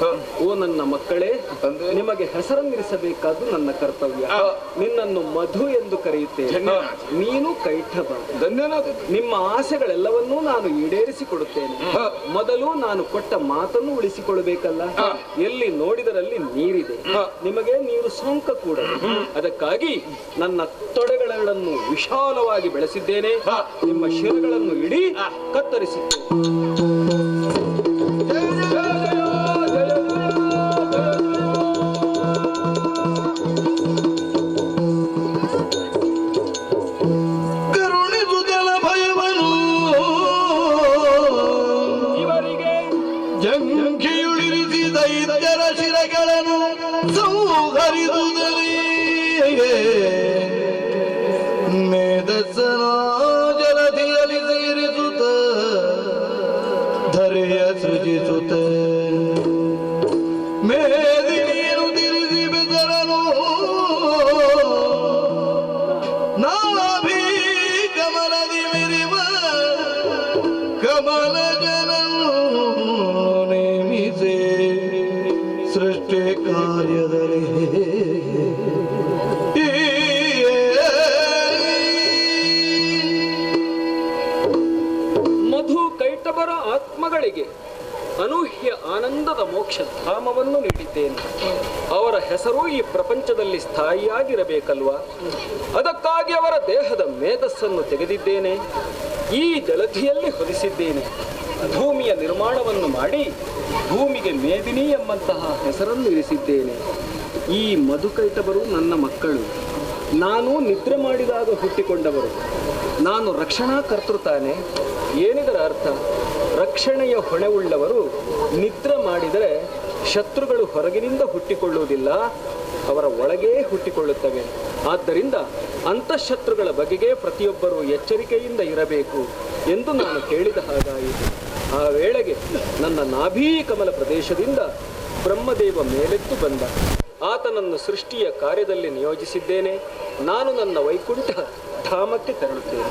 ಓ ನನ್ನ ಮಕ್ಕಳೇ, ನಿಮಗೆ ಹೆಸರನ್ನಿರಿಸಬೇಕಾದ್ದು ನನ್ನ ಕರ್ತವ್ಯ. ನಿನ್ನನ್ನು ಮಧು ಎಂದು ಕರೆಯುತ್ತೇನೆ. ನೀನು ಕೈಠಬ. ನಿಮ್ಮ ಆಸೆಗಳೆಲ್ಲವನ್ನೂ ನಾನು ಈಡೇರಿಸಿಕೊಡುತ್ತೇನೆ. ಮೊದಲು ನಾನು ಕೊಟ್ಟ ಮಾತನ್ನು ಉಳಿಸಿಕೊಳ್ಳಬೇಕಲ್ಲ. ಎಲ್ಲಿ ನೋಡಿದರಲ್ಲಿ ನೀರಿದೆ, ನಿಮಗೆ ನೀರು ಸೋಂಕ ಕೂಡ. ಅದಕ್ಕಾಗಿ ನನ್ನ ತೊಡೆಗಳೆರಡನ್ನು ವಿಶಾಲವಾಗಿ ಬೆಳೆಸಿದ್ದೇನೆ. ನಿಮ್ಮ ಶಿರಗಳನ್ನು ಇಡೀ ಕತ್ತರಿಸಿದ್ದೇನೆ. ಮೇಧಸ್ಸನ ಜಲಧಿಯಲ್ಲಿ ಸೇರಿಸುತ್ತ ಧರೆಯ ಸೃಜಿಸುತ್ತ ಮೇದಿನಿಯನ್ನು ತಿರುಗಿ ಬೆದರನು ನಾಭಿ ಕಮಲದಿ ಮೆರಿವ ಕಮಲ ಜನನು ನೇಮಿಸೆ ಸೃಷ್ಟಿ ಕಾರ್ಯದಲ್ಲಿ ಕೈಟಬರ ಆತ್ಮಗಳಿಗೆ ಅನೂಹ್ಯ ಆನಂದದ ಮೋಕ್ಷ ಧಾಮವನ್ನು ನೀಡಿದ್ದೇನೆ. ಅವರ ಹೆಸರು ಈ ಪ್ರಪಂಚದಲ್ಲಿ ಸ್ಥಾಯಿಯಾಗಿರಬೇಕಲ್ವಾ? ಅದಕ್ಕಾಗಿ ಅವರ ದೇಹದ ಮೇಧಸ್ಸನ್ನು ತೆಗೆದಿದ್ದೇನೆ. ಈ ಜಲಧಿಯಲ್ಲಿ ಹೊದಿಸಿದ್ದೇನೆ. ಭೂಮಿಯ ನಿರ್ಮಾಣವನ್ನು ಮಾಡಿ ಭೂಮಿಗೆ ಮೇದಿನಿ ಎಂಬಂತಹ ಹೆಸರನ್ನು ಇರಿಸಿದ್ದೇನೆ. ಈ ಮಧುಕೈಟಬರು ನನ್ನ ಮಕ್ಕಳು. ನಾನು ನಿದ್ರೆ ಮಾಡಿದಾಗ ಹುಟ್ಟಿಕೊಂಡವರು. ನಾನು ರಕ್ಷಣಾ ಕರ್ತೃತಾನೆ. ಏನಿದರ ಅರ್ಥ? ರಕ್ಷಣೆಯ ಹೊಣೆವುಳ್ಳವರು ನಿದ್ರೆ ಮಾಡಿದರೆ ಶತ್ರುಗಳು ಹೊರಗಿನಿಂದ ಹುಟ್ಟಿಕೊಳ್ಳುವುದಿಲ್ಲ, ಅವರ ಒಳಗೇ ಹುಟ್ಟಿಕೊಳ್ಳುತ್ತವೆ. ಆದ್ದರಿಂದ ಅಂತಃಶತ್ರುಗಳ ಬಗೆಗೆ ಪ್ರತಿಯೊಬ್ಬರೂ ಎಚ್ಚರಿಕೆಯಿಂದ ಇರಬೇಕು ಎಂದು ನಾನು ಹೇಳಿದ ಹಾಗಾಯಿತು. ಆ ವೇಳೆಗೆ ನನ್ನ ನಾಭೀ ಕಮಲ ಪ್ರದೇಶದಿಂದ ಬ್ರಹ್ಮದೇವ ಮೇಲೆತ್ತು ಬಂದ. ಆತನನ್ನು ಸೃಷ್ಟಿಯ ಕಾರ್ಯದಲ್ಲಿ ನಿಯೋಜಿಸಿದ್ದೇನೆ. ನಾನು ನನ್ನ ವೈಕುಂಠ ಧಾಮಕ್ಕೆ ತೆರಳುತ್ತೇನೆ.